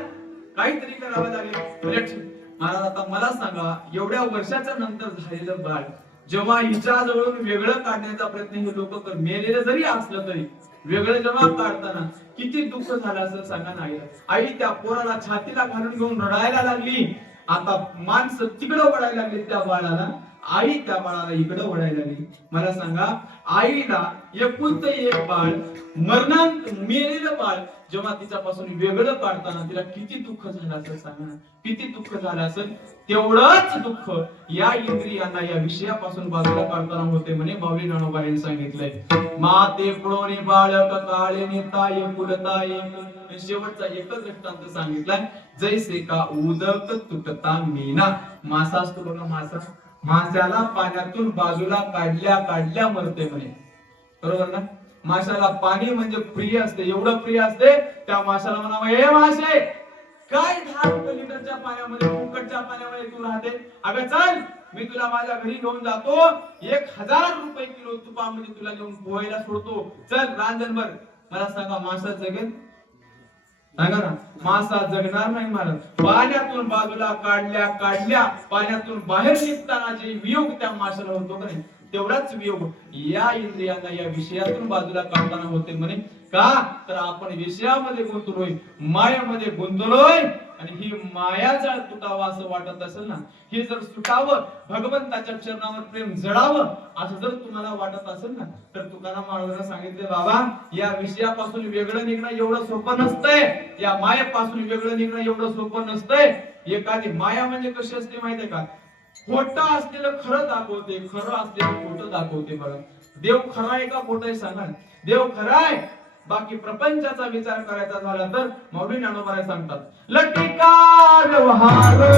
काहीतरी करावं लागेल. महाराज आता मला सांगा, एवढ्या वर्षाच्या नंतर झालेलं बाळ जेव्हा हिच्या जवळून वेगळं काढण्याचा प्रयत्न हे लोक मेलेलं जरी असलं तरी वेगळं जेव्हा काढताना किती दुःख झालं असं सांगा ना आईला. आई त्या पोराला छातीला घालून घेऊन रडायला लागली. आता माणसं तिकडं वळायला लागली त्या बाळाला, आई त्या बाळाला इकडं वळायला लागली. मला सांगा, आईला एकुलतं एक बाळ, मरणांत मेलेलं बाळ जेव्हा तिच्यापासून वेगळं काढताना तिला किती दुःख झालं असेल सांगा ना, किती दुःख झालं असेल. तेवढंच दुःख या इंद्रियांना या विषयापासून बाजूला काढताना होते म्हणे. माऊली ज्ञानोबा यांनी सांगितलंय, माते पुढोनी बाळक काळे नेताय कुलताय. शेवटचा एकच दृष्टांत सांगितलाय, जैसे का उदक तुटता मीना. मासा असतो बघा, माशाला पाण्यातून बाजूला काढल्या मरते म्हणे, बरोबर ना. माशाला पाणी म्हणजे प्रिय असते, एवढं प्रिय असते त्या माशाला म्हणावं, हे मासे काय 10 रुपये लिटरच्या पाण्यामध्ये, फुकटच्या पाण्यामध्ये तू राहते, अगं चल मी तुला माझ्या घरी घेऊन जातो, 1000 रुपये किलो तुपामध्ये तुला नेऊन पोहायला सोडतो, चल रांजणभर. मला सांगा, मासा जगेल? सांगा ना, मासा जगणार नाही महाराज. पाण्यातून बाजूला काढल्या पाण्यातून बाहेर निघताना जे वियोग त्या माशाला होतो का नाही, तेवढाच वियोग या इंद्रियांना या विषयातून बाजूला काढताना होते म्हणे. का तर आपण विषयामध्ये गुंतलोय, मायामध्ये गुंतलोय, आणि ही माया जर तुटावं असं वाटत असेल ना, हे जर सुटावं, भगवंताच्या चरणावर प्रेम जडावं असं जर तुम्हाला वाटत असेल ना, तर तुकाराम महाराजांना सांगितले, बाबा या विषयापासून वेगळं निघणं एवढं सोपं नसतंय, या मायेपासून वेगळं निघणं एवढं सोपं नसतंय. एखादी माया म्हणजे कशी असते माहितीये का, खोटं असलेलं खरं दाखवते, खरं असलेलं खोटं दाखवते. बघा, देव खरा आहे का खोटं आहे सांगा. देव खरा आहे, बाकी प्रपंचाचा विचार करायचा झाला तर मौली ज्ञानोबा सांगतात लटिका व्यवहार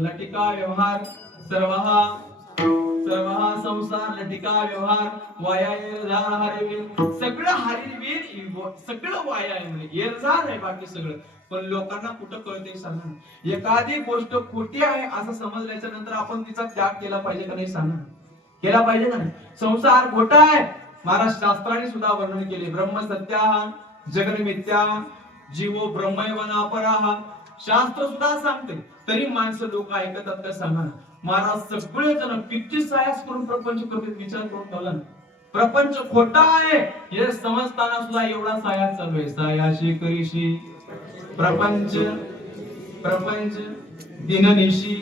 लटिका व्यवहार सर्वहा संसार लटिका व्यवहार वाया येरझार हरिवीर सगळं हरिवीर सगळं वाया आहे म्हणजे येरझार आहे बाकी सगळं पण लोकांना कुठं कळते सांगा एखादी गोष्ट खोटी आहे असं समजल्याच्या नंतर आपण तिचा त्याग केला पाहिजे का नाही सांगा केला पाहिजे का नाही संसार खोटा आहे महाराज शास्त्राने सुद्धा वर्णन केले ब्रह्म सत्या जगन मिथ्या जीवो ब्रह्मैवना अपराहा शास्त्र सुद्धा सांगते तरी माणसं लोक ऐकतात का सांगा महाराज सगळे जण किती सायास करून प्रपंच करतात विचार करून बघा प्रपंच खोटा आहे हे समजताना सुद्धा एवढा सायास चालू आहे सायाशी करीशी प्रपंच प्रपंच दिननिशी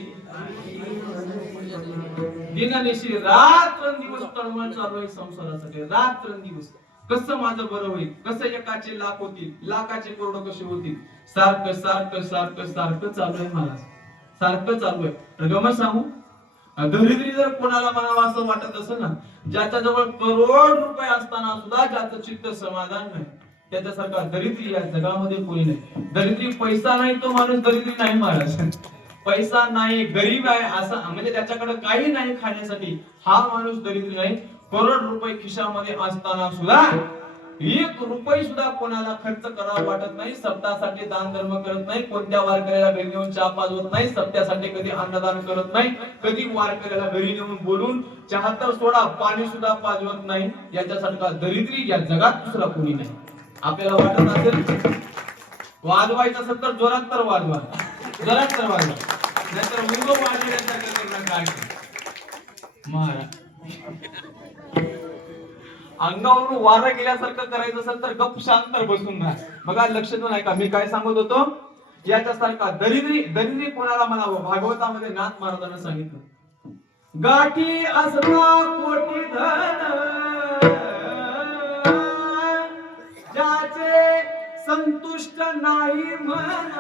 दिननिशी रात्रंदिवस तळमळ चालू आहे संसारासाठी रात्रंदिवस कसं माझं बरं होईल कसं एकाचे लाख होतील लाखाचे करोड कसे होतील सारखं सारखं सारखं सारखं चालू आहे महाराज सारखं चालू आहे तर गमत सांगू दरिद्री जर कोणाला म्हणावं असं वाटत असेल ना ज्याच्या जवळ करोड रुपये असताना सुद्धा ज्याचं चित्त समाधान नाही त्याच्यासारखा दरिद्री या जगामध्ये कोणी नाही दरिद्री पैसा नाही तो माणूस दरिद्री नाही महाराज पैसा नाही गरीब आहे असा म्हणजे त्याच्याकडे काही नाही खाण्यासाठी हा माणूस दरिद्री नाही करोड रुपये खिशामध्ये असताना सुद्धा एक रुपये सुद्धा कोणाला खर्च करावा वाटत नाही सप्ताहासाठी दान धर्म करत नाही कोणत्या वारकऱ्याला घरी नेऊन चहा पाजवत नाही सप्त्यासाठी कधी अन्नदान करत नाही कधी वारकऱ्याला घरी नेऊन बोलून चहा तर सोडा पाणी सुद्धा पाजवत नाही याच्यासारखा दरिद्री या जगात दुसरा कोणी नाही आपल्याला वाटत असेल वाजवायचं असेल तर जोरात तर वाजवा जोरात तर वाजवा नाहीतर मुंग वाजवण्यासारखं काय महाराज अंगावरून वारं गेल्यासारखं करायचं असेल तर गप शांत बसून ना बघा लक्ष देऊन ऐका मी काय सांगत होतो याच्यासारखा दरिद्री दरिद्री कोणाला म्हणावं भागवतामध्ये नाथ महाराजांना सांगितलं गाठी असता कोटी धन ज्याचे संतुष्ट नाही मन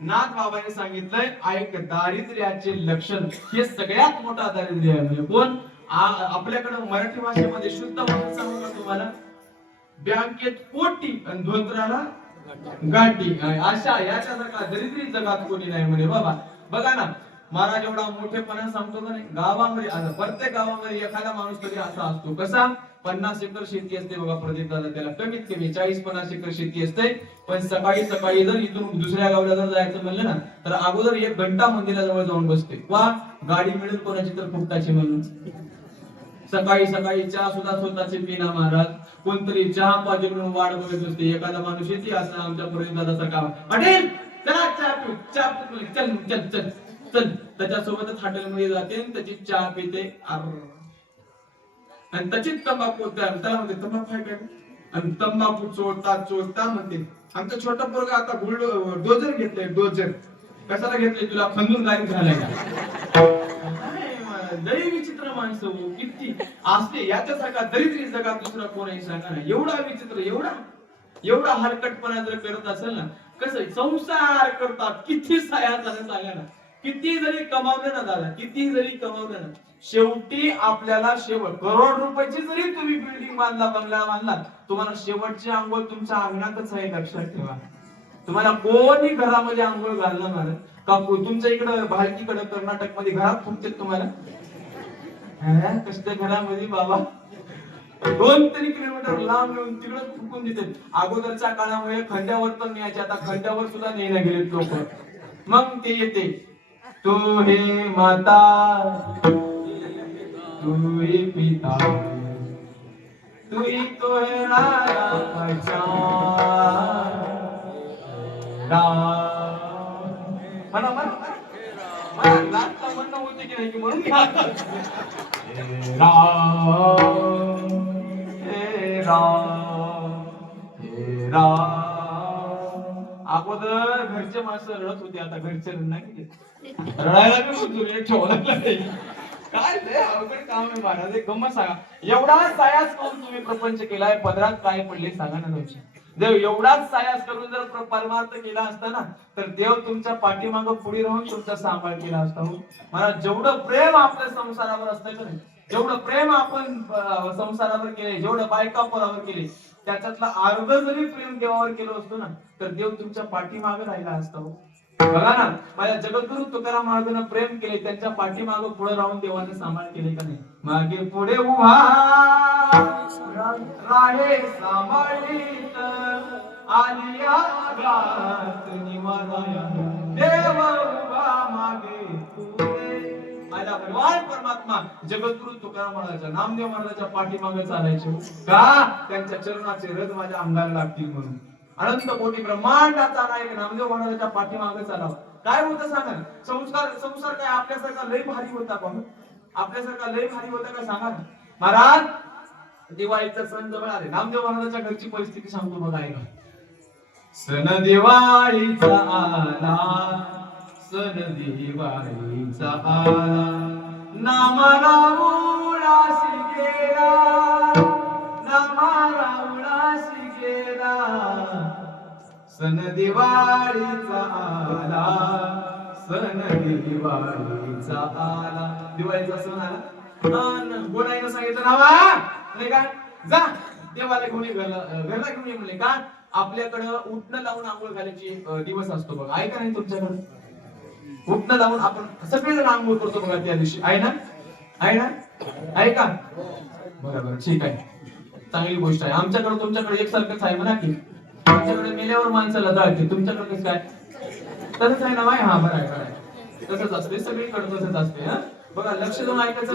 नाथ बाबांनी सांगितलंय ऐक दारिद्र्याचे लक्षण हे सगळ्यात मोठा दारिद्र्य आहे म्हणजे कोण आपल्याकडे मराठी भाषेमध्ये शुद्ध म्हणून सांगू का तुम्हाला बँकेत कोटी आणि धोत्राला गाठी अशा याच्यासारखा दरिद्री जगात कोणी नाही म्हणे बाबा बघा ना महाराज एवढा मोठेपणा सांगतो का नाही गावामध्ये प्रत्येक गावामध्ये एखादा माणूस तरी असा असतो कसा 50 एकर शेती असते बघा प्रदीप दादा त्याला कमीत कमी 40-50 एकर शेती असते पण सकाळी सकाळी जर इथून दुसऱ्या गावाला जर जायचं म्हणलं ना तर अगोदर 1 घंटा मंदिराजवळ जाऊन बसते वा गाडी मिळेल कोणाची तर फुकटाची म्हणून सकाळी सकाळी चहा सुद्धा स्वतःचे पिना महाराज कोणतरी चहा पाहिजे म्हणून वाट बघत असते एखादा माणूस येते असं आमच्या प्रदीप दादा सारखा पाटील चला चहा पिऊ चहा चल चल चल चल त्याच्यासोबतच हॉटेलमध्ये जाते त्याची चहा पिते आणि त्याचीच तंबाखू त्याला म्हणते तंबाखू आहे काय आणि तंबाखू चोळता चोळता म्हणते आमचा छोटा पोरगा आता डोजर घेतलंय डोजर कशाला घेतलंय तुला खंदून गाडी घालायला लई विचित्र माणसं हो, किती असते याच्यासारखा दरिद्री जगात दुसरा कोणी सांगा ना एवढा विचित्र एवढा एवढा हलकटपणा जर करत असेल ना कसं संसार करतात किती साया झालं सांगा ना किती जरी कमावलं ना दादा किती जरी कमावलं ना शेवटी आपल्याला शेवट करोड रुपयाची जरी तुम्ही बिल्डिंग बांधला बंगला बांधला तुम्हाला शेवटची आंघोळ तुमच्या अंगणातच आहे लक्षात ठेवा तुम्हाला कोणी घरामध्ये आंघोळ घालणार का तुमच्या इकडं भारतीकडे कर्नाटक मध्ये घरात फुकते तुम्हाला कसल्या घरामध्ये बाबा 2-3 किलोमीटर लांब येऊन तिकडे फुकून देते अगोदरच्या काळामुळे खंड्यावर पण न्यायचे आता खंड्यावर सुद्धा नेण्या गेलेत लोक मग ते येते तू हे माता तू हे पिता तू ही तो है राजा म्हणा म्हणणं होते की नाही की म्हणून अगोदर घरचे माणसं रडत होते आता घरचे नाही रडायला बी ठेवलं काय ते अवघड काम आहे महाराज गंमत सांगा एवढा सायास करून तुम्ही प्रपंच केलाय पदरात काय पडले सांगा ना तुमच्या देव एवढाच सायास करून जर परमार्थ केला असता ना तर देव तुमच्या पाठीमागं पुढे राहून तुमचा सांभाळ केला असता मला जेवढं प्रेम आपल्या संसारावर असतं का नाही जेवढं प्रेम आपण संसारावर केले जेवढं बायकापरावर केले त्याच्यातला अर्ध जरी प्रेम देवावर केलं असतो ना तर देव तुमच्या पाठीमागे राहिला असता बघा ना माझ्या जगद्गुरु तुकाराम महाराजांना प्रेम केले त्यांच्या पाठीमागं पुढे राहून देवाने सांभाळ केले का नाही मागे पुढे उभा राहे सांभाळीत आलिया गात निवाराया देव उभा मागे पुढे माझा भगवान परमात्मा जगद्गुरु तुकाराम महाराजांच्या नामदेव महाराजांच्या पाठीमागे चालायचे का त्यांच्या चरणाचे रथ माझ्या अंगाला लागतील म्हणून अनंत कोटी ब्रह्मांडाचा नायक नामदेव महाराजांच्या पाठीमागे चालावं काय होतं सांगा संसार काय आपल्यासारखा लय भारी होता का आपल्यासारखा लय भारी होता का सांगा ना महाराज दिवाळीचा सण जवळ आले नामदेव महाराजांच्या घरची परिस्थिती सांगतो बघा ऐका सण दिवाळीचा आला सण दिवाळीचा आला नामाला उडासी गेला नामाला उडासी गेला सण दिवाळीचा आला सण दिवाळीचा आला दिवाळीचा सण आला गोडाईनं सांगितलं नावा नाही का जा देवाला घेऊन घरला घेऊन ये म्हणले का आपल्याकडं उठणं लावून आंघोळ घालायची दिवस असतो बघा आहे का नाही तुमच्याकडे उठणं लावून आपण सगळेजण आंघोळ करतो बघा त्या दिवशी आहे ना आहे का बरोबर ठीक आहे चांगली गोष्ट आहे आमच्याकडे तुमच्याकडे एकसारखंच आहे म्हणा की आमच्याकडे मेल्यावर माणसाला जाळते तुमच्याकडे कसं काय तसंच आहे ना माय हा बरं आहे तसंच असते सगळीकडे तसंच असते हा बघा लक्ष देऊन ऐकायचं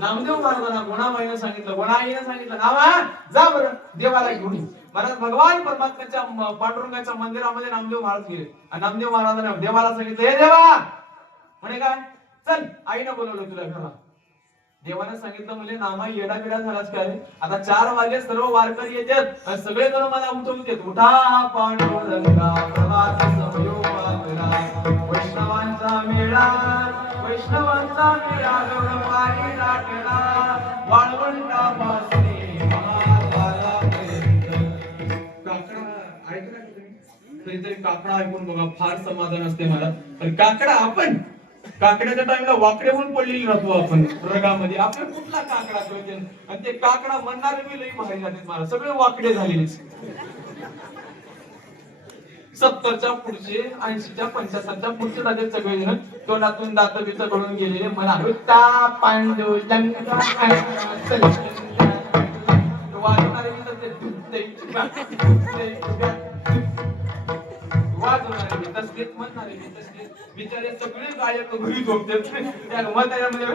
नामदेव महाराजांना गुणाबाईने सांगितलं गुणाईने सांगितलं नावा जा बरं देवाला घेऊन महाराज भगवान परमात्म्याच्या पांडुरंगाच्या मंदिरामध्ये नामदेव महाराज गेले आणि नामदेव महाराजांना देवाला सांगितलं हे देवा म्हणे काय चल आईनं बोलवलं तुला घरा देवाने सांगितलं म्हणजे नामा येडा बिडा झालाच काय आता 4 वाजले सर्व वारकरी येतात आणि सगळे जण मला उठवतात उठा पांडुरंगा प्रभात समयोमागरा वैष्णवांचा मेळा गौरवारी लाटला वाळवंटापासून महाद्वारापर्यंत काकडा ऐकला का तुम्ही कधीतरी काकडा ऐकून बघा फार समाधान असते मला पण काकडा आपण काकड्याच्या टाइमला वाकडे होऊन पडलेली राहतो आपण रगामध्ये आपल्या कुठला काकडा कळते आणि ते काकडा म्हणणारे मी लई भारी झाले मला सगळे वाकडे झालेले 70च्या पुढचे 80च्या 75च्या पुढचे झाले सगळे जण तोंडातून दात बित करून गेलेले मला विटा पांडू लंका वाजवणारे म्हणणारे बिचारे सगळे गायक घरी झोपतात त्या म्हाताऱ्यामध्ये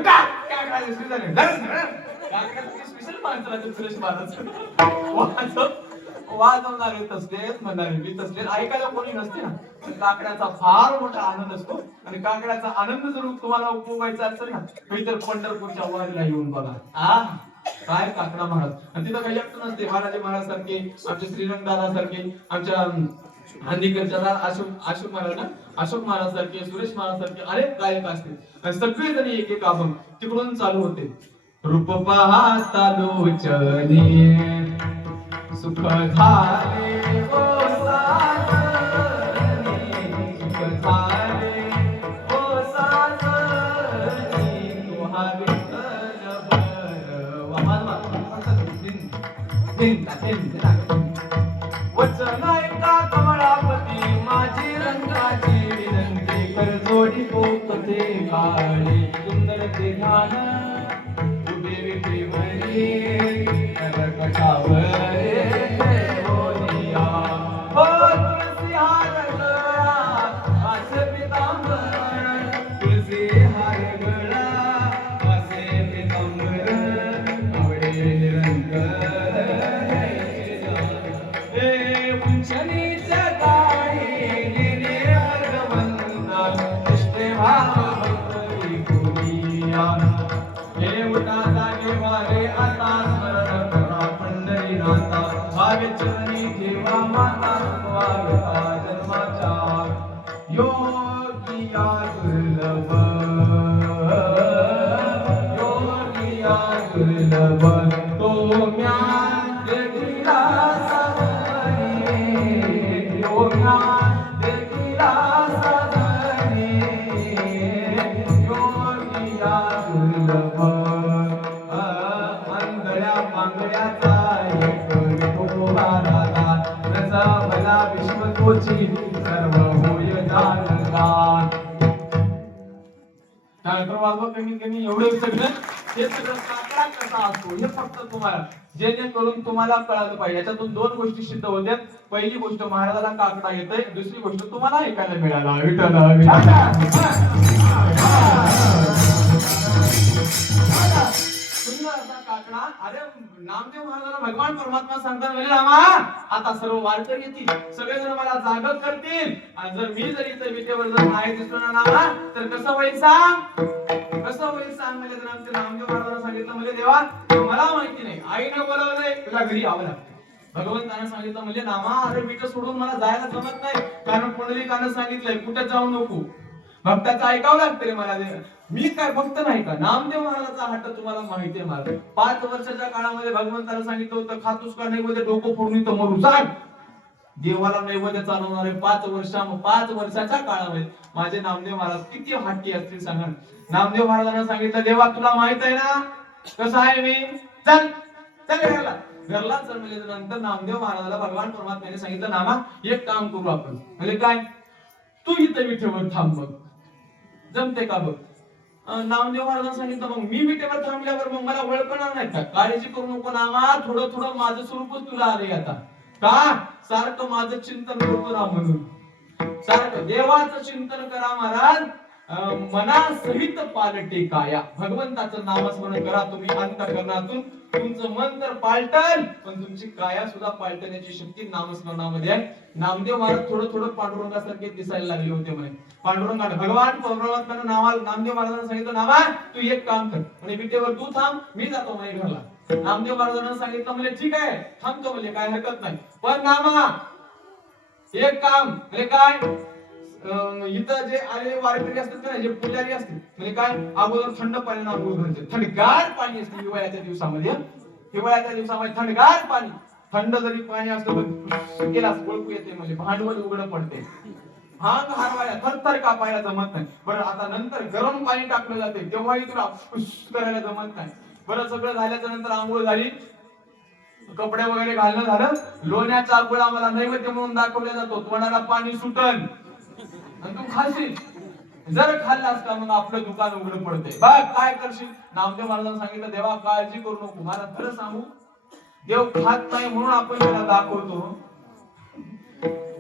स्पेशल माणसाला सुरेश महाराज वाजवणारे तसलेच म्हणणारे मी तसले ऐकायला कोणी नसते ना काकड्याचा फार मोठा आनंद असतो आणि काकड्याचा आनंद जर तुम्हाला उपभोगायचा असेल ना तर पंढरपूरच्या वारीला येऊन बघा काय काकडा महाराज. आणि तिथं काही एकटं नसते, बालाजी महाराज सारखे, आमचे श्रीरंग दादा सारखे, आमच्या हंदीकरच्या अशोक महाराज ना, अशोक महाराज सारखे, सुरेश महाराज सारखे अनेक गायक असतील. आणि सगळेजण एक एक अभंग तिकडून चालू होते. रूप पाहता लोचनी सुख झाले ओ साजनी, सुख झाले ओ साजनी, तुहारे वचन ऐका कमळापती माझी रंगाची विनंती कर जोडी पोकते काळे सुंदर ते ध्यान उभे विठेवरी करकटावरे ठेवोनिया. हो तुळसी हार गळा असे पितांबर, तुळसी हार गळा असे पितांबर, आवडे निरंतर उंचनीच्या काळी गेले भगवंता इष्टे भाव भक्ती कुनिया. हे उठा जागे वारे आता स्मरण करा पंढरीनाथा, भावे चरणी ठेवा माता स्वागता जन्माच्या. योगिया दुर्लभ योगिया दुर्लभ तो म्या देखिला देखिला साधने योगिया दुर्लभ. आंधळ्या पांगळ्याचा एक विठोबा राधा, रसा भला विश्वतोची सर्व होय जानता. वाजवा कमीत कमी एवढं सगळं, हे सगळं काकडा कसा असतो हे फक्त तुम्हाला जेणेकरून तुम्हाला कळालं पाहिजे. याच्यातून दोन गोष्टी सिद्ध होत्यात. पहिली गोष्ट महाराजाला काकडा येतोय, दुसरी गोष्ट तुम्हाला ऐकायला मिळाला विठ्ठल सुंदर असा काकडा. अरे नामदेव महाराजाला भगवान परमात्मा सांगतात म्हणजे रामा आता सर्व वारकरी येतील, सगळेजण मला जागृत करतील, आणि जर मी जर इथे विटेवर जर नाही दिसलो ना नामा तर कसं होईल सांग, कसं होईल सांग. म्हणजे जर आमच्या नामदेव महाराजांना सांगितलं म्हणजे देवा मला माहिती नाही, आईने बोलवलंय तुला घरी यावं लागतं. भगवंताने सांगितलं म्हणजे नामा अरे विट सोडून मला जायला जमत नाही, कारण पुंडलिकाने सांगितलंय कुठे जाऊ नको, भक्ताचं ऐकावं लागतं रे मला. मी काय भक्त नाही का? नामदेव महाराजाचा हट्ट तुम्हाला माहिती आहे मला. 5 वर्षाच्या काळामध्ये भगवंताला सांगितलं होतं खातूस का नैवेद्य डोकं फोडून तर मरू सांग. देवाला नैवेद्य चालवणारे 5 वर्षाच्या काळामध्ये माझे नामदेव महाराज किती हट्टी असतील सांगा. नामदेव महाराजांना सांगितलं देवा तुला माहित आहे ना कसं आहे मी, चल चल घरला चल. म्हणजे नंतर नामदेव महाराजाला भगवान परमात्म्याने सांगितलं नामा एक काम करू आपण. म्हणजे काय, तू इथं विठेवर थांब बघ, जमते का बघ. नामदेव महाराजांना सांगितलं मग मी विटेवर थांबल्यावर मग मला ओळखणार नाही का? काळजी करू नको नामा, थोडं थोडं माझं स्वरूपच तुला आले आता. का सारखं माझं चिंतन करतो ना म्हणून, सारखं देवाचं चिंतन करा महाराज, मनासहित पालटे काया. भगवंताचं नामस्मरण करा तुम्ही अंतःकरणातून, तुमचं मन तर पालटल पण तुमची काया सुद्धा पालटण्याची शक्ती नामस्मरणामध्ये आहे. नामदेव महाराज थोडं थोडं पांडुरंगासारखे दिसायला लागले होते म्हणे. पांडुरंगाने भगवान परमात्म्याने नामदेव महाराजांना सांगितलं नामा तू एक काम कर म्हणजे विटेवर तू थांब, मी जातो म्हणे घरला. नामदेव महाराजांना सांगितलं म्हणजे ठीक आहे थांबतो म्हणजे काय हरकत नाही, पण नामा एक काम म्हणजे काय, इथं जे आलेले वारकरी असतात ना, जे पुजारी असतात म्हणजे काय, अगोदर थंड पाण्याने आंघोळ घालते. थंडगार पाणी असते हिवाळ्याच्या दिवसामध्ये, हिवाळ्याच्या दिवसामध्ये थंडगार पाणी. थंड जरी पाणी असतं केला ओळखू येते म्हणजे भांडवल उघडं पडते, भांग हारवायला थरथर कापायला जमत नाही. बरं आता नंतर गरम पाणी टाकलं जाते तेव्हाही तुला करायला जमत नाही. बरं सगळं झाल्याच्या नंतर आंघोळ झाली, कपडे वगैरे घालणं झालं, लोण्याचा गुळ आम्हाला नैवेद्य म्हणून दाखवला जातो. तोंडाला पाणी सुटन आणि तू खाशील, जर खाल्लास का मग आपलं दुकान उघडं पडते. बघ काय करशील. नामदेव महाराजांना सांगितलं देवा काळजी करू नको, मला खरं सांगू देव खात नाही म्हणून आपण त्याला दाखवतो.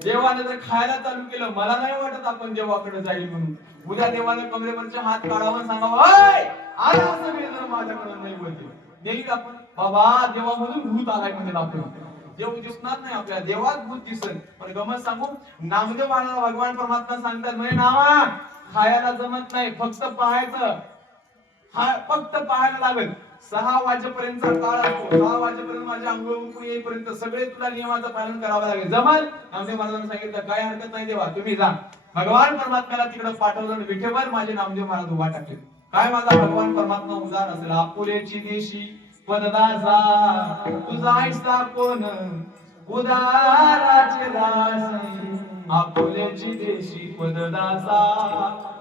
देवाने जर खायला चालू केलं मला नाही वाटत आपण देवाकडे जाईल म्हणून. उद्या देवाने कमरेवरचे हात काढावं सांगावं आला सगळे जर माझ्याकडे नैवेद्य देईल आपण, बाबा देवामधून भूत आलाय म्हणजे आपण देव दिसणार नाही आपल्याला, देवात भूत दिसेल. पण गमत सांगू नामदेव महाराज भगवान परमात्मा सांगतात म्हणजे नामा खायला जमत नाही, फक्त पाहायचं, फक्त पाहायला लागेल. 6 वाजेपर्यंतचा काळ असतो. 6 वाजेपर्यंत माझ्या अंघोळ उरकून येईपर्यंत सगळे तुला नियमाचं पालन करावं लागेल. जमल? नामदेव महाराजांनी सांगितलं काय हरकत नाही देवा, तुम्ही जा. भगवान परमात्म्याला तिकडे पाठवलं. विठेवर माझे नामदेव महाराज उभा टाकले. काय माझा भगवान परमात्मा उदार असेल. आपुलेची देशी पददासा तुझा ऐसा कोण उदाराचे दासी, आपुलेची देशी पददासा.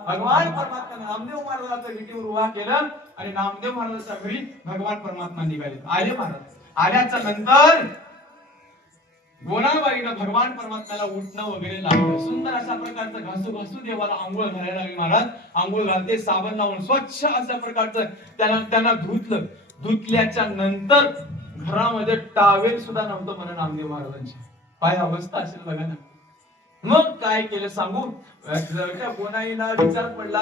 भगवान परमात्मा नामदेव महाराजांच्या विटीवर उभा केलं आणि नामदेव महाराजांच्या घरी भगवान परमात्मा निघाले. आले महाराज. आल्याच्या नंतर गोनाबाईनं भगवान परमात्म्याला उठणं वगैरे लावलं. सुंदर अशा प्रकारचं घासू देवाला आंघोळ घालायला लागले महाराज. आंघोळ घालते, साबण लावून स्वच्छ अशा प्रकारचं त्यांना धुतलं. धुतल्याच्या नंतर घरामध्ये टावेल सुद्धा नव्हतं म्हणा नामदेव महाराजांची. काय अवस्था असेल बघा ना. मग काय केलं सांगू. गोनाईला विचार पडला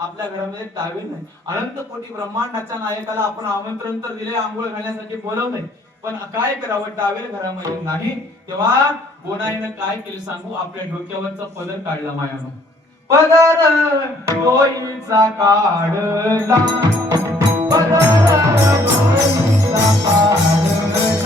आपल्या घरामध्ये टावेल नाही. अनंत कोटी ब्रह्मांडाच्या नायकाला आपण आमंत्रण तर दिले, आंघोळ घालण्यासाठी बोलवलंय, पण काय करावं, टावेल घरामध्ये नाही. तेव्हा गोनाईनं काय केलं सांगू. आपल्या डोक्यावरचा पदर काढला मायानं. पदर डोईचा काढला, पदर डोईचा काढला.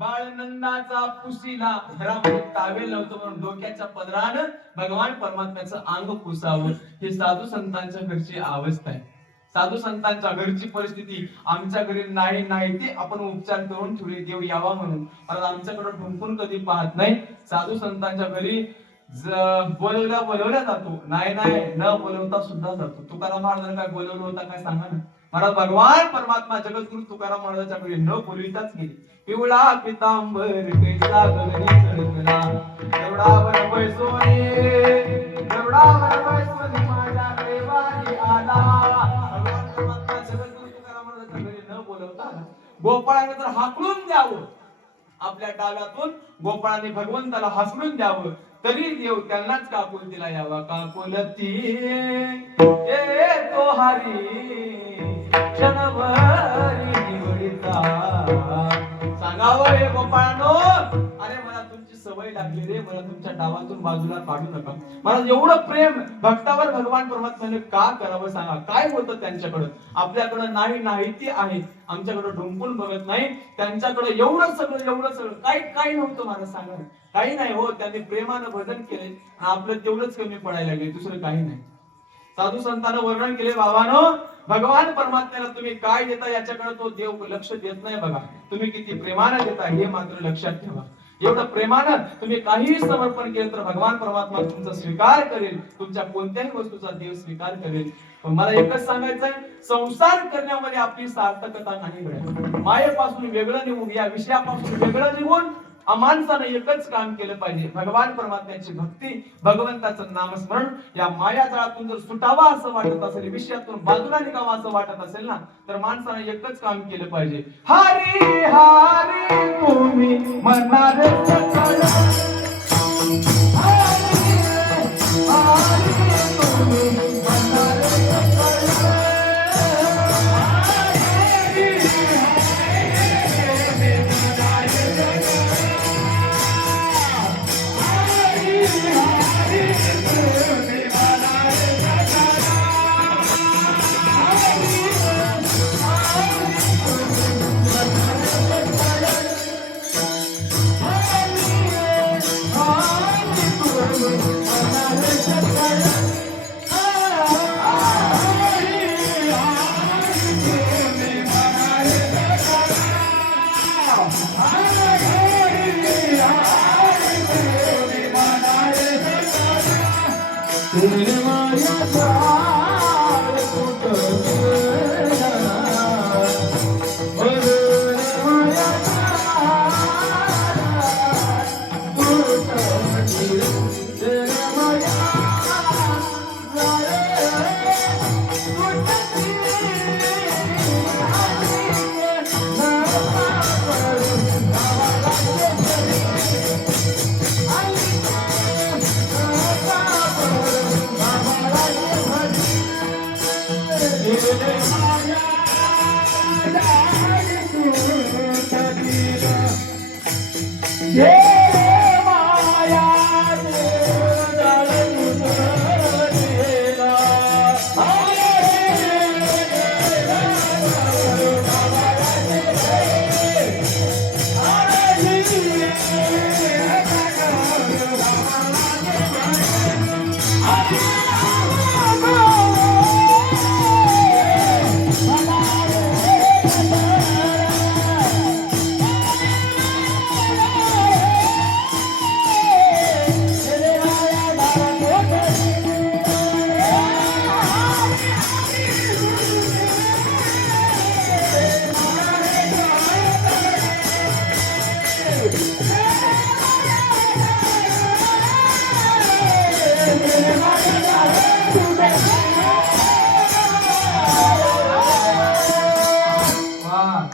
बाळनंदाचा पुसीला. घरामध्ये टावेल नव्हतं म्हणून डोक्याच्या पदरानं भगवान परमात्म्याचं अंग पुसावं. ही साधू संतांच्या घरची अवस्था आहे. साधू संतांच्या घरची परिस्थिती. आमच्या घरी नाही ते आपण उपचार करून ठेवले देव यावा म्हणून. कारण आमच्याकडे ढुंकून कधी पाहत नाही. साधू संतांच्या घरी बोलवल्या जातो, नाही न बोलवता सुद्धा जातो. तुकाराम महाराजांनी काय बोलवलं होतं काय सांगा ना. महाराज भगवान परमात्मा जगद्गुरु तुकाराम महाराजांच्या घरी न बोलविताच गेले. पिवळा पितांबर कैसा गगनी चढकला, गरुडावर बैसोनी माझ्या देवानी आला. भगवान परमात्मा जगद्गुरु तुकाराम महाराजांच्या घरी न बोलवता गोपाळाने तर हाकलून द्यावं. आपल्या डाव्यातून गोपाळाने भगवंताला हाकलून द्यावं तरी देव त्यांनाच काकुलतीला यावा. काकुलती तो हरी क्षणभरी निवडिता. सांगावं हे गोपाळानो, अरे मला तुमची सवय लागली रे, मला तुमच्या डावातून बाजूला काढू नका. मला एवढं प्रेम भक्तावर भगवान परमात्म्याने का करावं सांगा. काय होतं त्यांच्याकडं. आपल्याकडं नाही ते आहे, आमच्याकडे ढुंकून बघत नाही. त्यांच्याकडे एवढं सगळं काही नव्हतं. मला सांगा काही नाही हो. त्यांनी प्रेमानं भजन केले, आपलं तेवढंच कमी पडायला लागले, दुसरं काही नाही. साधू संतांना वर्णन केले, बाबानो भगवान परमात्म्याला तुम्ही काय देता याच्याकडे तो देव लक्ष देत नाही बघा. तुम्ही किती प्रेमानं देता हे मात्र लक्षात ठेवा. एवढं प्रेमानं तुम्ही काहीही समर्पण केलं तर भगवान परमात्मा तुमचा स्वीकार करेल. तुमच्या कोणत्याही वस्तूचा देव स्वीकार करेल. पण मला एकच सांगायचंय, संसार करण्यामध्ये आपली सार्थकता नाही मिळत. मायेपासून वेगळं निघून, या विषयापासून वेगळं निघून माणसानं एकच काम केलं पाहिजे, भगवान परमात्म्याची भक्ती, भगवंताचं नामस्मरण. या मायाजाळातून जर सुटावा असं वाटत असेल, विषयातून बाजूला निघावं असं वाटत असेल ना, तर माणसानं एकच काम केलं पाहिजे. हरी हरी तुम्ही म्हणणार सकळ,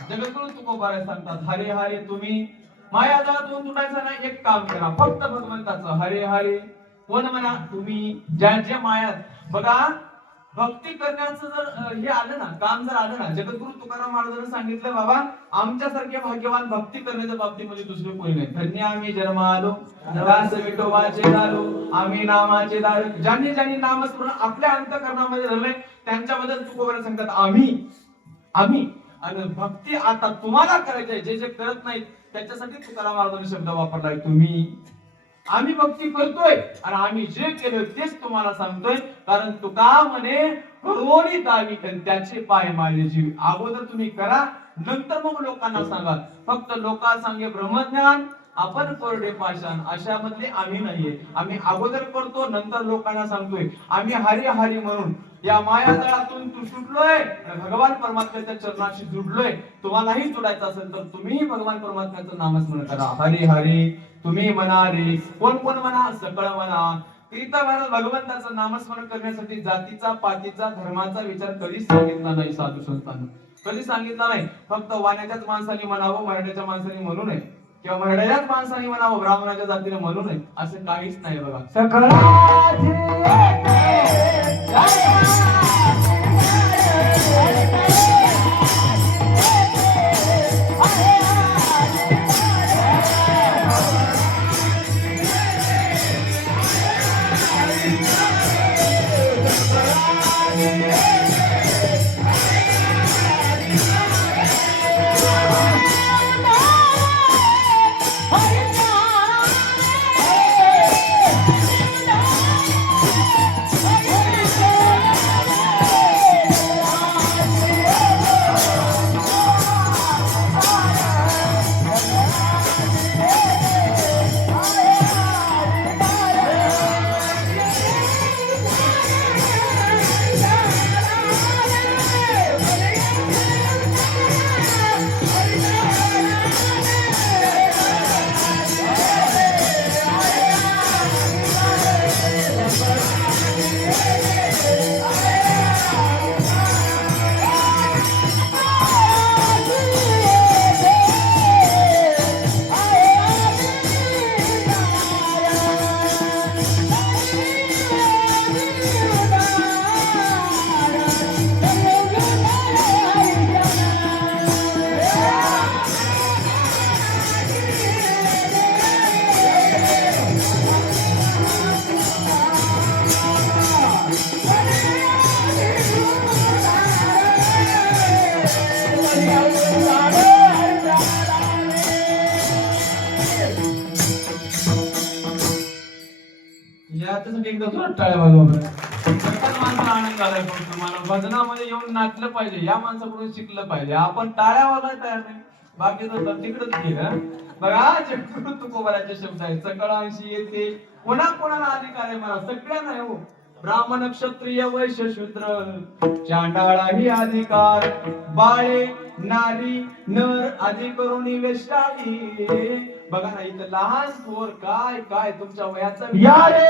जगद्गुरु तुकोबाराय सांगतात, हरे हरे तुम्ही मायाजाळातून तुटायचं नाही, एक काम करा, फक्त भगवंताचं हरे हरे. कोण म्हणा तुम्ही ज्या मायात बघा भक्ती करण्याचं जर हे आलं ना, काम जर आलं ना, जगद्गुरु तुकाराम महाराजांनी सांगितलं, बाबा आमच्यासारखे भाग्यवान भक्ती करण्याच्या बाबतीमध्ये दुसरे कोणी नाही. धन्य आम्ही जन्म आलो, दास विठोबाचे दारो, आम्ही नामाचे दार. ज्यांनी ज्यांनी नामस्मरण आपल्या अंतःकरणामध्ये धरले, त्यांच्याबद्दल तुकोबाराय सांगतात, आम्ही आणि भक्ती आता तुम्हाला करायची आहे, जे जे करत नाहीत त्याच्यासाठी तुकाराम महाराजांनी शब्द वापरलाय, तुम्ही. आम्ही भक्ती करतोय आणि आम्ही जे केलं तेच तुम्हाला सांगतोय, कारण तुका म्हणे करोनी दावी त्याचे पाय माझे जीव. अगोदर तुम्ही करा, नंतर मग लोकांना सांगा. फक्त लोका सांगे ब्रह्मज्ञान, आपण कोरडे पाषाण, अशा मधले आम्ही नाहीये. आम्ही अगोदर करतो, नंतर लोकांना सांगतोय. आम्ही हरी हरी म्हणून या मायाजाळातून तू सुटलोय, भगवान परमात्म्याच्या चरणाशी जुडलोय. तुम्हालाही जुडायचं असेल तर तुम्ही भगवान परमात्म्याचं नामस्मरण करा. हरी हरी तुम्ही म्हणा रे, कोण कोण म्हणा, सकळ म्हणा. तीर्थ महाराज भगवंताचं नामस्मरण करण्यासाठी जातीचा, पातीचा, धर्माचा विचार कधीच सांगितला नाही. साधू संतांना कधी सांगितला नाही. फक्त वाण्याच्याच माणसाने म्हणावं, मराठ्याच्या माणसाने म्हणू नये, किंवा मराठ्याच्याच माणसाने म्हणावं, ब्राह्मणाच्या जातीने म्हणू नये, असं काहीच नाही. बघा एकदा जोरात टाळ्या वाजवा बरं. खरंच माणसाला आनंद झालाय पण तुम्हाला भजनामध्ये येऊन नाचलं पाहिजे, या माणसाकडून शिकलं पाहिजे. आपण टाळ्या वाजवायला तयार नाही, बाकीचं तर तिकडच गेलं. बघा जगद्गुरु तुकोबाराचे शब्द आहेत, सकळांशी येते कोणा कोणाला अधिकार आहे मला, सगळ्यांना हो. ब्राह्मण क्षत्रिय वैश्य शूद्र चांडाळाही अधिकार, बाळे नारी नर आदी करुणी वेश्याही. बघा ना इथं लहान थोर काय काय तुमच्या वयाचा या रे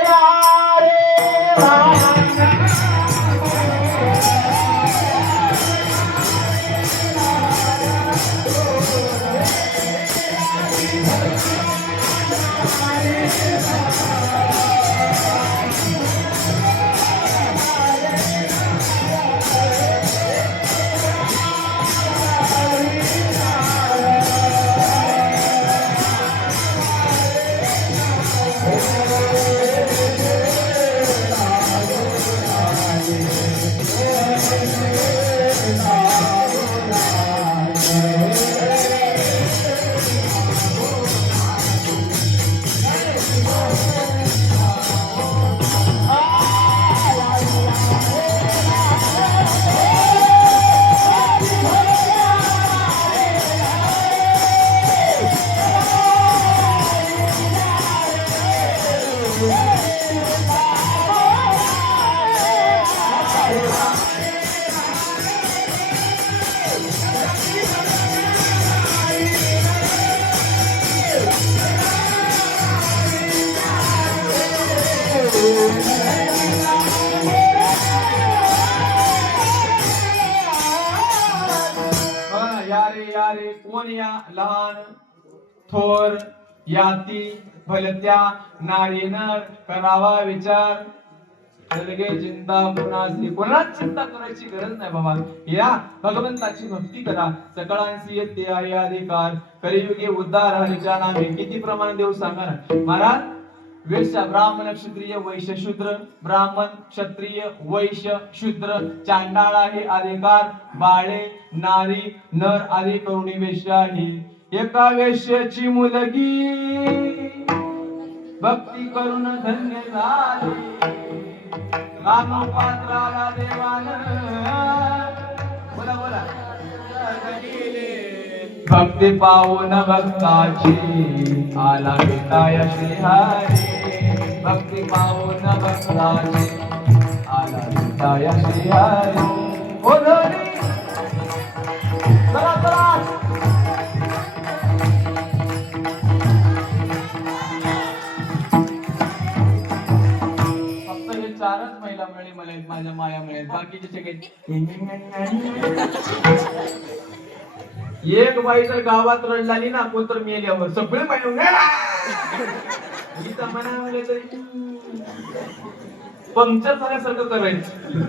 या रे या रे कोण या लहान थोर याती भलत्या नारी नर करावा विचार, अलगे चिंता कोणाची, कोणाच चिंता करायची गरज नाही बाबा. या भगवंताची भक्ती करा, सकळांशी येते आहे अधिकार, कलियुगे उद्धार हरीच्या नामे. किती प्रमाण देऊ सांगा ना महाराज. वेश्या ब्राह्मण क्षत्रिय वैश्य शूद्र, ब्राह्मण क्षत्रिय वैश्य शूद्र चांडाळ आहे अधिकार, बाळे नारी नर आदी करुणी वेश्याही. एका वेश्याची मुलगी भक्ती करून धन्य झाली, पात्राला देवान बोला बोला भक्ती पाहून भक्ताची आला विटाय श्रीहरी, भक्ती पाहून भक्ताची आला विटाय श्रीहरी. ओ धनी चला चला चारच महिला मिळेल मला माझ्या माया मिळेल, बाकीचे सगळे एक बाई तर गावात रडलाली ना कोणतर मेल्यावर सगळे बाई पंक्चर झाल्यासारखं करायचं.